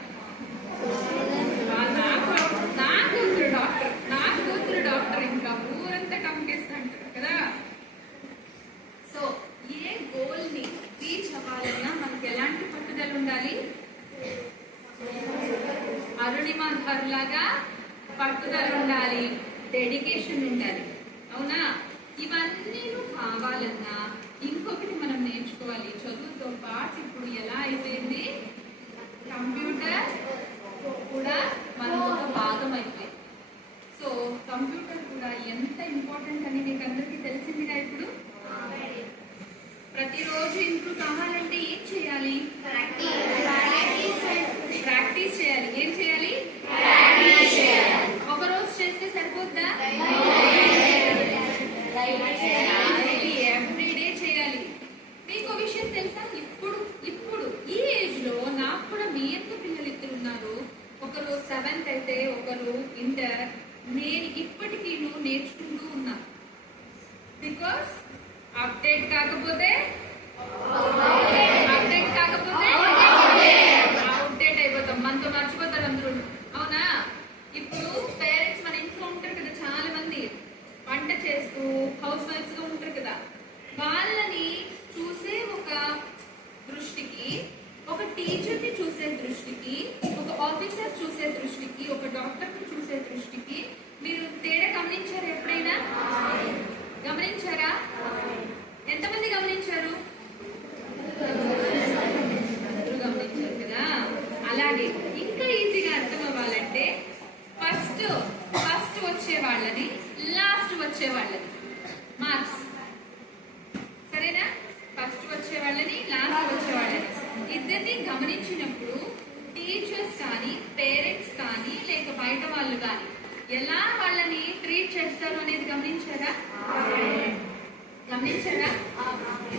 నా కూతురు డాక్టర్ ఇంకా ఊరంతా కంపిస్తా అంటారు కదా. సో ఏ గోల్ ని రీచ్ అవ్వాలన్నా మనకి ఎలాంటి పట్టుదల ఉండాలి? అరుణిమ గారిలాగా పట్టుదల ఉండాలి, డెడికేషన్ ఉండాలి. అవునా? ఇవన్నీ కావాలన్నా ఇంకొకటి మనం నేర్చుకోవాలి. చదువుతో పాటు ఇప్పుడు ఎలా అయిపోయింది, కంప్యూటర్ కూడా మన ఒక భాగం అయిపోయింది. సో కంప్యూటర్ కూడా ఎంత ఇంపార్టెంట్ అని మీకు అందరికీ తెలిసిందిగా. ఇప్పుడు ప్రతిరోజు ఇంప్రూవ్ కావాలంటే ఏం చేయాలి? ప్రాక్టీస్ చేయాలి. ఏం చేయాలి? ఒక రోజు చేస్తే సరిపోద్దా? ఎవ్రీడే చేయాలి. మీకు విషయం తెలుసా? ఇప్పుడు ఈ ఏజ్ లో నాకు కూడా మీ ఎంత పిల్లలు ఇద్దరు ఉన్నారు. ఒకరు 7th అయితే ఒకరు ఇంటర్. నేను ఇప్పటికీ నేర్చుకుంటూ ఉన్నా. బికాస్ అప్డేట్ కాకపోతే అవుట్డేట్ అయిపోతాం. మనతో మర్చిపోతారు అందరూ. అవునా? ఇప్పుడు పేరెంట్స్ మన ఇంట్లో ఉంటారు కదా, చాలా మంది వంట చేస్తూ హౌస్ వైఫ్స్ గా ఉంటారు కదా. వాళ్ళని చూసే ఒక దృష్టికి, ఒక టీచర్ ని చూసే దృష్టికి, ఒక ఆఫీసర్ చూసే దృష్టికి, ఒక డాక్టర్ ని చూసే దృష్టికి మీరు తేడా గమనించారా? ఎప్పుడైనా గమనించారా? ఎంతమంది గమనించారు? గమనించారు కదా. అలాగే ఇంకా ఈజీగా అర్థం అవ్వాలంటే ఫస్ట్ వచ్చే వాళ్ళని, లాస్ట్ వచ్చే వాళ్ళని మార్క్స్, సరేనా? ఫస్ట్ వచ్చే వాళ్ళని, లాస్ట్ వచ్చే వాళ్ళని ఇద్దరిని గమనించినప్పుడు టీచర్స్ కానీ, పేరెంట్స్ కానీ, లేక బయట వాళ్ళు కానీ ఎలా వాళ్ళని ట్రీట్ చేస్తారు అనేది గమనించారా?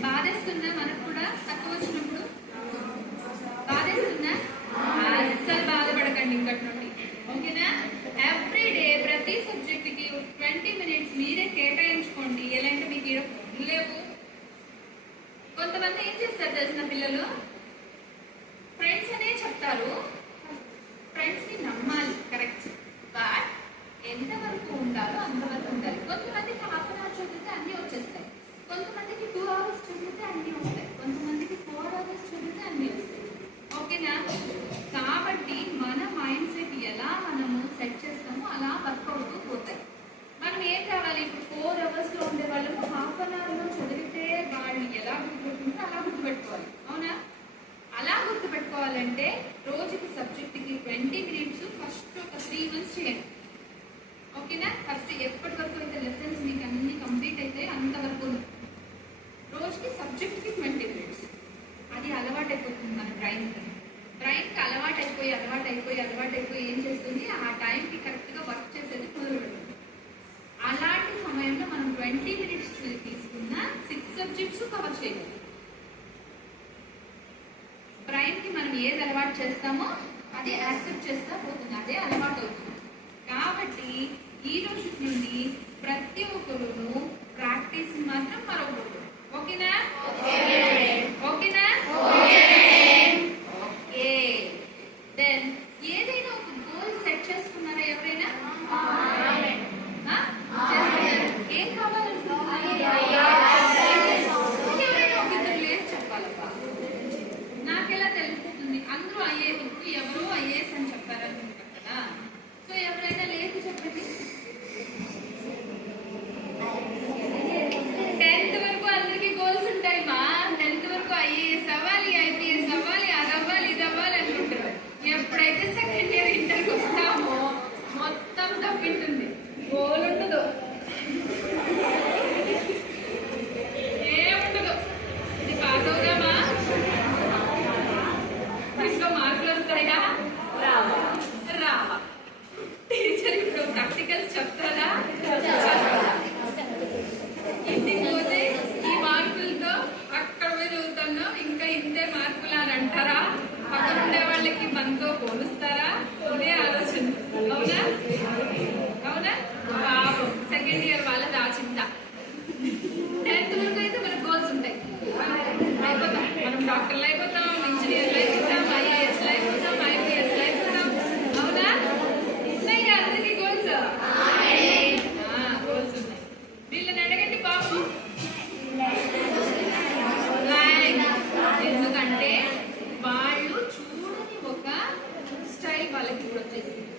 బాధేస్తుందా? మనకు కూడా తక్కువ వచ్చినప్పుడు బాధేస్తుందా? అస్సలు బాధపడకండి ఇంకటి నుండి. ఓకేనా? ఎవ్రీడే ప్రతి సబ్జెక్ట్ కి 20 minutes మీరే కేటాయించుకోండి. ఎలా అంటే మీకు ఫోన్ లేవు. కొంతమంది ఏం చేస్తారు తెలిసిన పిల్లలు, ఫ్రెండ్స్ అనే చెప్తారు. ఫ్రెండ్స్ ని నమ్మాలి, కరెక్ట్. బట్ ఎంతవరకు ఉండాలో అంతవరకు ఉండాలి. కొంతమందికి 1/2 hour చదివితే అన్ని వచ్చేస్తాయి. కొంతమందికి 2 hours చదివితే అన్ని వస్తాయి. కొంతమందికి 4 hours చదివితే అన్ని వస్తాయి. ఓకేనా? కాబట్టి మన మైండ్ సెట్ ఎలా మనము సెట్ చేస్తామో అలా వర్క్ అవుతూ పోతాయి. మనం ఏం కావాలి? ఇప్పుడు 4 hours లో ఉండే వాళ్ళము 1/2 hour లో చదివితే వాళ్ళు ఎలా గుర్తుపెట్టుకుంటే అలా గుర్తుపెట్టుకోవాలి. అవునా? అలా గుర్తుపెట్టుకోవాలంటే రోజుకి సబ్జెక్ట్కి 20 minutes ఫస్ట్ ఒక 3 months చేయండి. ఓకేనా? ఫస్ట్ ఎప్పటి వరకు అయితే లెసన్స్ మీకు అన్ని కంప్లీట్ అయితే అంతవరకు రోజుకి సబ్జెక్ట్కి 20 minutes. అది అలవాటు అయిపోతుంది మన బ్రెయిన్కి అలవాటు అయిపోయి ఏం చేస్తుంది? ఆ టైంకి కరెక్ట్గా వర్క్ చేసేది మొదలు పెడుతుంది. అలాంటి సమయంలో మనం 20 minutes తీసుకున్న 6 subjects కవర్ చేయగలం. బ్రెయిన్కి మనం ఏది అలవాటు చేస్తామో అది యాక్సెప్ట్ చేస్తా పోతుంది, అదే అలవాటు అవుతుంది. కాబట్టి ఈ రోజు నుండి ప్రతి ఒక్కరు డాక్టర్లు అయిపోతాం, ఇంజనీర్లు అయిపోతాం, ఐఏఎస్లు అయిపోతాం, ఐపీఎస్లు అయిపోతాం. అవునా? ఉన్నాయి కదా అందరికీ గోల్స్? గోల్స్ ఉన్నాయి. వీళ్ళని అడగండి పాపం. ఎందుకంటే వాళ్ళు చూడని ఒక స్టైల్ వాళ్ళకి ఇప్పుడు వచ్చేసింది.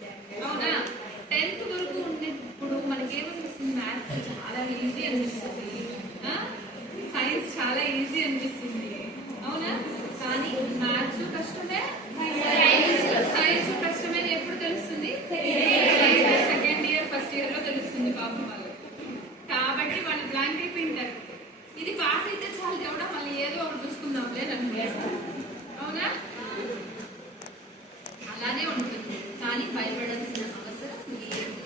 అవునా? 10th వరకు ఉన్నప్పుడు మనకేమనిపిస్తుంది? మ్యాథ్స్ చాలా ఈజీ అనిపిస్తుంది, సైన్స్ చాలా ఈజీ అనిపిస్తుంది. అవునా? కానీ మ్యాథ్స్ కష్టమే, సైన్స్ కష్టమే ఎప్పుడు తెలుస్తుంది? సెకండ్ ఇయర్ ఫస్ట్ ఇయర్ లో తెలుస్తుంది పాపం వాళ్ళకి. కాబట్టి వాళ్ళు బ్లాంక్ అయిపోయింటారు. ఇది పాస్ అయితే చాలు దేవుడా, మళ్ళీ ఏదో ఒకటి చూసుకుందాంలే అనుకుంటారు. అవునా? అలానే ఉంటుంది. కానీ భయపడాల్సిన అవసరం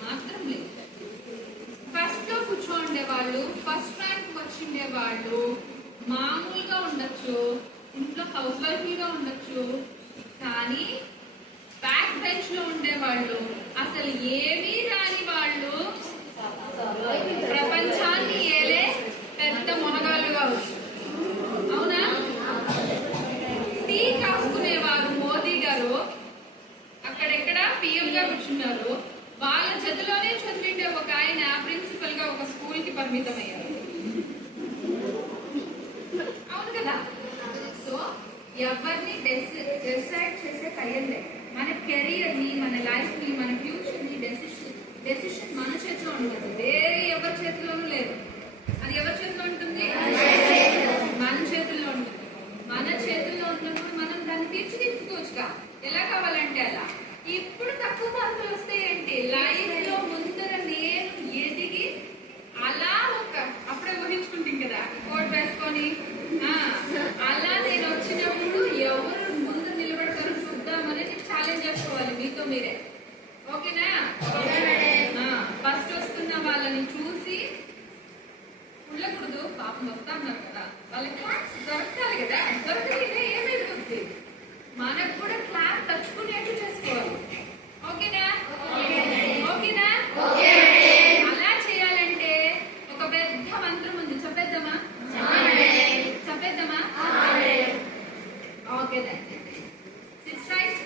మాత్రం లేదు. ఫస్ట్ లో కూర్చోండే వాళ్ళు, ఫస్ట్ ర్యాంక్ వచ్చిండే వాళ్ళు మామూలుగా ఉండొచ్చు, ఇంట్లో హౌస్ వైఫ్గా ఉండొచ్చు. కానీ బ్యాక్ బెంచ్ లో ఉండేవాళ్ళు, అసలు ఏమీ రాని వాళ్ళు, ప్రపంచాన్ని ఏలే పెద్ద మునగాళ్ళుగా వచ్చు. అవునా? టీ కాసుకునేవారు మోదీ గారు అక్కడెక్కడ పిఎం గా కూర్చున్నారు. వాళ్ళ చేతిలోనే చదివిండే ఒక ఆయన ప్రిన్సిపల్ గా ఒక స్కూల్ కి పరిమితం అయ్యారు. అవును కదా? సో ఎవరిని డిసైడ్ చేసే కయ్యలే. మన కెరియర్ ని, మన లైఫ్ ని, మన ఫ్యూచర్ ని డెసిషన్ మన చేతిలో ఉంటుంది, వేరే ఎవరి చేతిలోనూ లేదు. అది ఎవరి చేతిలో ఉంటుంది? మన చేతుల్లో ఉంటుంది. మన చేతుల్లో ఉన్నప్పుడు మనం దాన్ని తీర్చిదిద్దుకోవచ్చుగా, ఎలా కావాలంటే అలా. ఇప్పుడు తక్కువ మార్కులు వస్తే ఏంటి? లైఫ్ లో ముందర నేను ఎదిగి అలా అప్పుడే ఊహించుకుంటాం కదా కోట్ వేసుకొని, అలా నేను వచ్చినప్పుడు ఎవరు ముందు నిలబడతారో చూద్దామని ఛాలెంజ్ చేసుకోవాలి మీతో మీరే. ఓకేనా? ఫస్ట్ వస్తున్న వాళ్ళని చూసి ఉండకూడదు. పాపం వస్తా అన్నారు కదా, వాళ్ళకి క్లాస్ దొరకాలి కదా, దొరకలేదే ఏమైపోతుంది? మనకు కూడా క్లాస్ తచ్చుకునేట్టు చేసుకోవాలి. ఓకేనా? ఓకేనా? అలా చేయాలంటే ఒక పెద్ద మంత్రం ఉంది, చెప్పేద్దామా? చెప్పేద్దామా? Okay then. Sit right.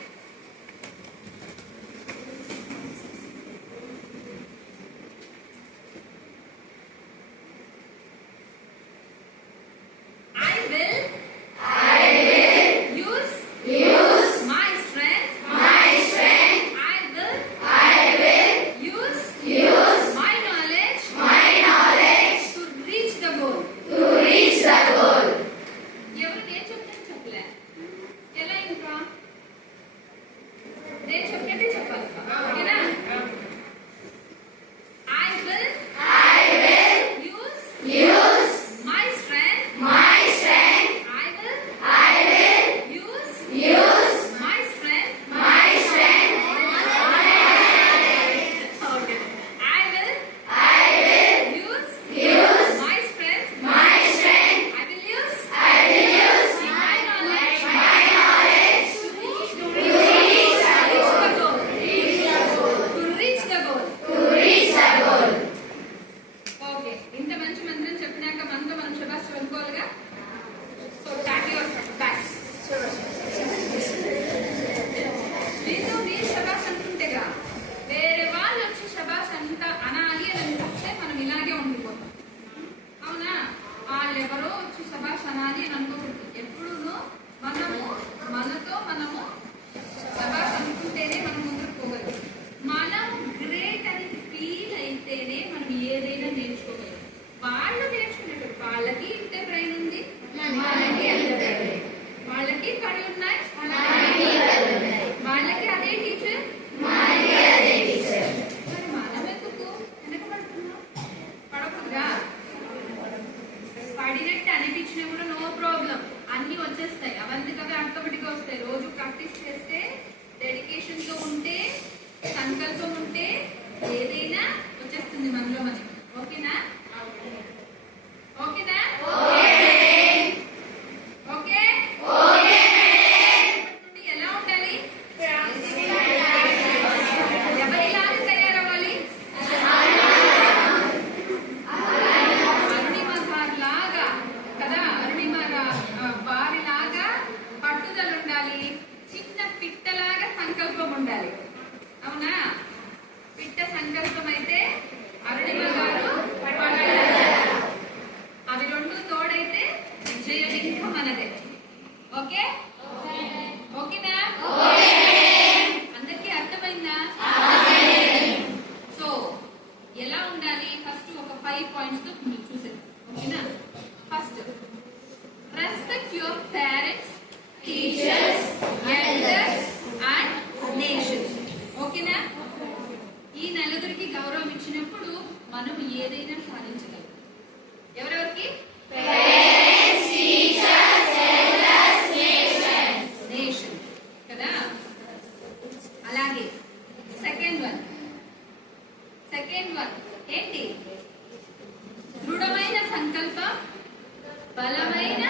బలమైన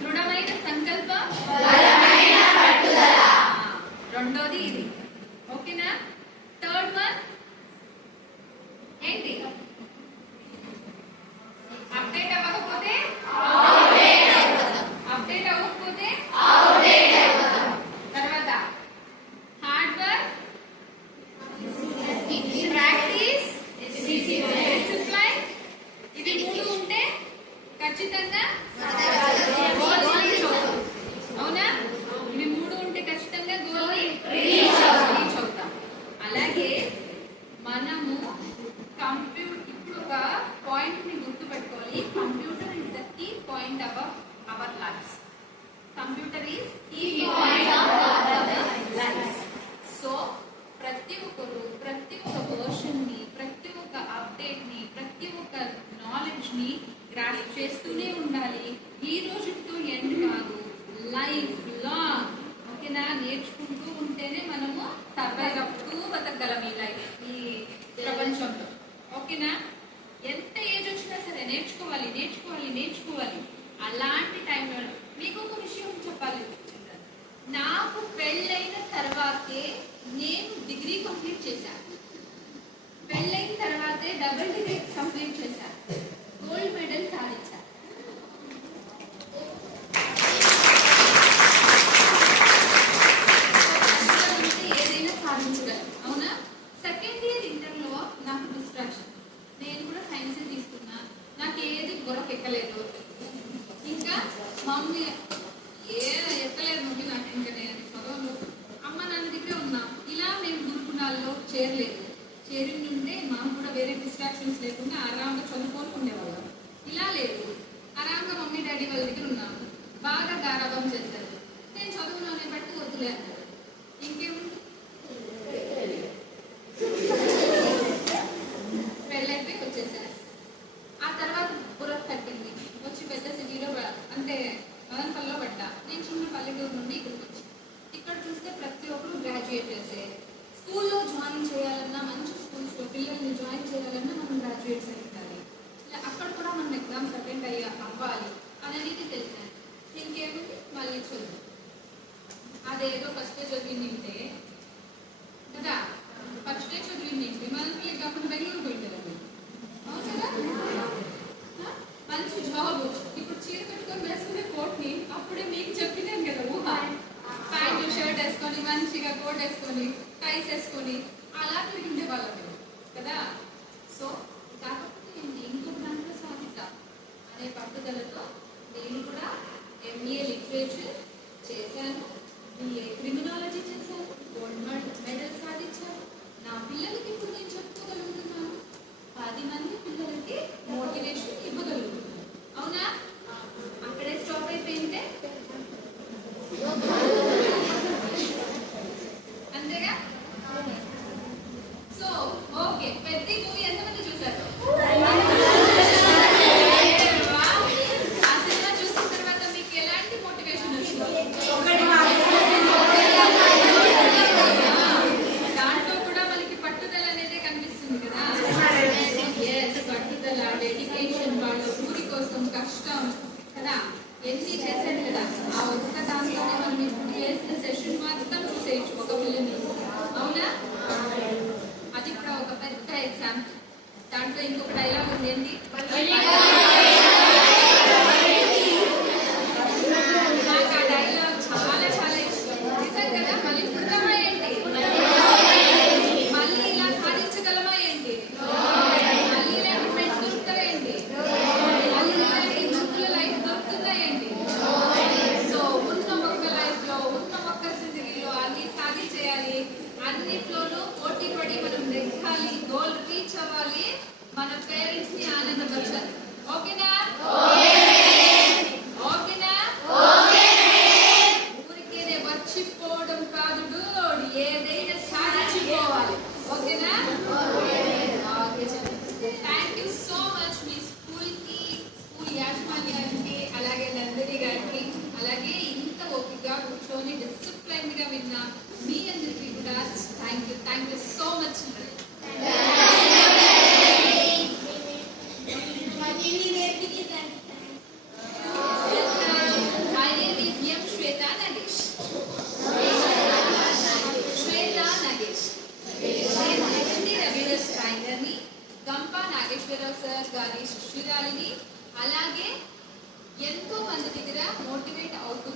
దృఢమైన సంకల్పం, రెండోది ఇది. ఓకేనా? థర్డ్ వన్ ఏంటి? అప్డేట్ అవ్వకపోతే తర్వాత హార్డ్ వర్క్, ప్రాక్టీస్, డిసిప్లైన్. ఇవి మూడు ఉంటే ఖచ్చితంగా అవునా? ఇవి మూడు ఉంటే ఖచ్చితంగా గోల్ రీచ్ అవుతాం. అలాగే మనము ఇప్పుడు ఒక పాయింట్ ని గుర్తుపెట్టుకోవాలి. Computer is the key point of our life. Computer is key point of our life. So ప్రతి ఒక్కరు ప్రతి ఒక్క వర్షన్ ని, ప్రతి ఒక్క అప్డేట్ ని, ప్రతి ఒక్క నాలెడ్జ్ ని గ్రాస్ప్ చేస్తూనే ఉండాలి. ఈ రోజుతో ఎండ్ కాదు, లైఫ్ లాంగ్. ఓకేనా? నేర్చుకుంటూ ఉంటేనే మనము సర్వైవ్ అవుతూ బతకగలం ఈ లైఫ్, ఈ ప్రపంచంలో. ఓకేనా? ఎంత ఏజ్ వచ్చినా సరే నేర్చుకోవాలి, నేర్చుకోవాలి, నేర్చుకోవాలి. అలాంటి టైంలో మీకు ఒక విషయం చెప్పాలి. నాకు పెళ్ళైన తర్వాతే నేను డిగ్రీ కంప్లీట్ చేశాను. పెళ్ళైన తర్వాతే డబుల్ డిగ్రీ కంప్లీట్ చేశాను. గోల్డ్ మెడల్ సాధించాను. ఏదైనా సాధించగలను. అవునా? సెకండ్ ఇయర్ ఇంటర్లో నాకు డిస్ట్రాక్షన్. నేను కూడా సైన్స్ తీసుకున్నా. నాకు ఏది గొరకెక్కలేదు. ఇంకా మమ్మీ ఎక్కలేదు మమ్మీ నాకు. ఇంకా నేను చదవను, అమ్మ నాన్న దగ్గరే ఉన్నా. ఇలా మేము గురుకులాల్లో చేరలేదు. చేరి ఉంటే మాకు కూడా వేరే డిస్ట్రాక్షన్స్ లేకుండా ఆరాంగా చదువుకొని ఉండేవాళ్ళం. ఇలా లేదు, ఆరాంగా మమ్మీ డాడీ వాళ్ళ దగ్గర ఉన్నాము. బాగా గారాబం చేస్తారు. నేను చదువులోనే బట్టి వద్దులే అన్నారు. ఇంకేముంది, పెళ్ళైపోయి వచ్చేసారు. ఆ తర్వాత బుర్ర తట్టింది. వచ్చి పెద్ద సిటీలో అంటే మదనపల్లిలో పడ్డా. నేను చిన్న పల్లెటూరు నుండి ఇక్కడికి వచ్చి ఇక్కడ చూస్తే ప్రతి ఒక్కరు గ్రాడ్యుయేట్ చేసే. స్కూల్లో జాయిన్ చేయాలన్నా, మంచి స్కూల్స్లో పిల్లల్ని జాయిన్ చేయాలన్నా మనం గ్రాడ్యుయేట్స్ అయి ఉండాలి. అక్కడ కూడా మనం ఎగ్జామ్స్ అటెండ్ అవ్వాలి అనేది తెలిసాను. ఇంకేముంది, మళ్ళీ చదువు. అదేదో ఫస్టే చదివింటే కదా, ఫస్టే చదివింది మదనపల్లి కాకుండా బెంగళూరు పోయింది. అవును కదా? మంచి జాబ్. ఇప్పుడు చీర కట్టుకొని వేసుకునే కోట్ని అప్పుడే మీకు చెప్పినాను కదా, ఊహ. ప్యాంటు షర్ట్ వేసుకొని మంచిగా కోట్ వేసుకొని టైస్ వేసుకొని అలా తిరిగి వాళ్ళని కదా. సో కాకపోతే నేను ఇంకొక దాంట్లో సాధిద్దా అనే పట్టుదలతో నేను కూడా ఎంఏ లిటరేచర్ చేశాను, బిఏ క్రిమినాలజీ చేశాను, గోల్డ్ మెడల్ సాధించాను. నా పిల్లలకి ఇప్పుడు నేను చెప్పుకోగలుగుతున్నాను, 10 మంది పిల్లలకి మోటివేషన్ ఇవ్వగలుగుతున్నాను. అవునా? అక్కడే స్టాప్ అయిపోయిందే అంతేగా? సో ఓకే, పెద్ద మూవీ ఎంతమంది చూసారు? ఆ సినిమా చూసిన తర్వాత మీకు ఎలాంటి మోటివేషన్ వచ్చింది? దాంట్లో కూడా మనకి పట్టుదల అనేది కనిపిస్తుంది కదా. పట్టుదల, డెడికేషన్, వాళ్ళ ఊరి కోసం కష్టం కదా, ఎన్ని చేశాడు కదా. ఆ ఒక్క దాంట్లోనే మనం ఇప్పుడు చేసిన సెషన్ మాత్రం చూసేయచ్చు ఒక పిల్లని. అవునా? అది కూడా ఒక పెద్ద ఎగ్జామ్. దాంట్లో ఇంకొక డైలాగ్ ఉంది, ఏంటి? నాకు ఆ డైలాగ్ చాలా చాలా ఇష్టం. నిజం కదా? మళ్ళీ పుడతామా ఏంటి? మళ్ళీ ఇలా సాధించగలమా ఏంటి? మళ్ళీ ఇలాంటి ఫ్రెండ్స్ దొరుకుతారా ఏంటి? మళ్ళీ ఇలాంటి చుట్టూ లైఫ్ దొరుకుతుందా ఏంటి? సో ఉన్న ఒక్క లైఫ్ లో, ఉన్న ఒక్క జిందగీలో అన్ని సాధించేయాలి. అన్నిట్లోనూ పోటీ పడి మనం నెగ్గాలి, గోల్ రీచ్ అవ్వాలి, మన పేరెంట్స్ ని ఆనందపరచాలి. ఓకేనా? ఓకేనా? ఊరికేనే వచ్చిపోవడం కాదు, ఏదైనా సాధించుకోవాలి. ఓకేనా? థ్యాంక్ యూ సో మచ్ మీ స్కూల్కి, స్కూల్ యాజమాన్యానికి, అలాగే నందిని గారికి, అలాగే ఇంత ఓపికగా కూర్చొని డిసిప్లైన్గా విన్న మీ అందరికీ కూడా thank you so much. Ini Nageswararao sir గారి శిష్యురాలిని. అలాగే ఎంతో మంది దగ్గర మోటివేట్ అవుతూ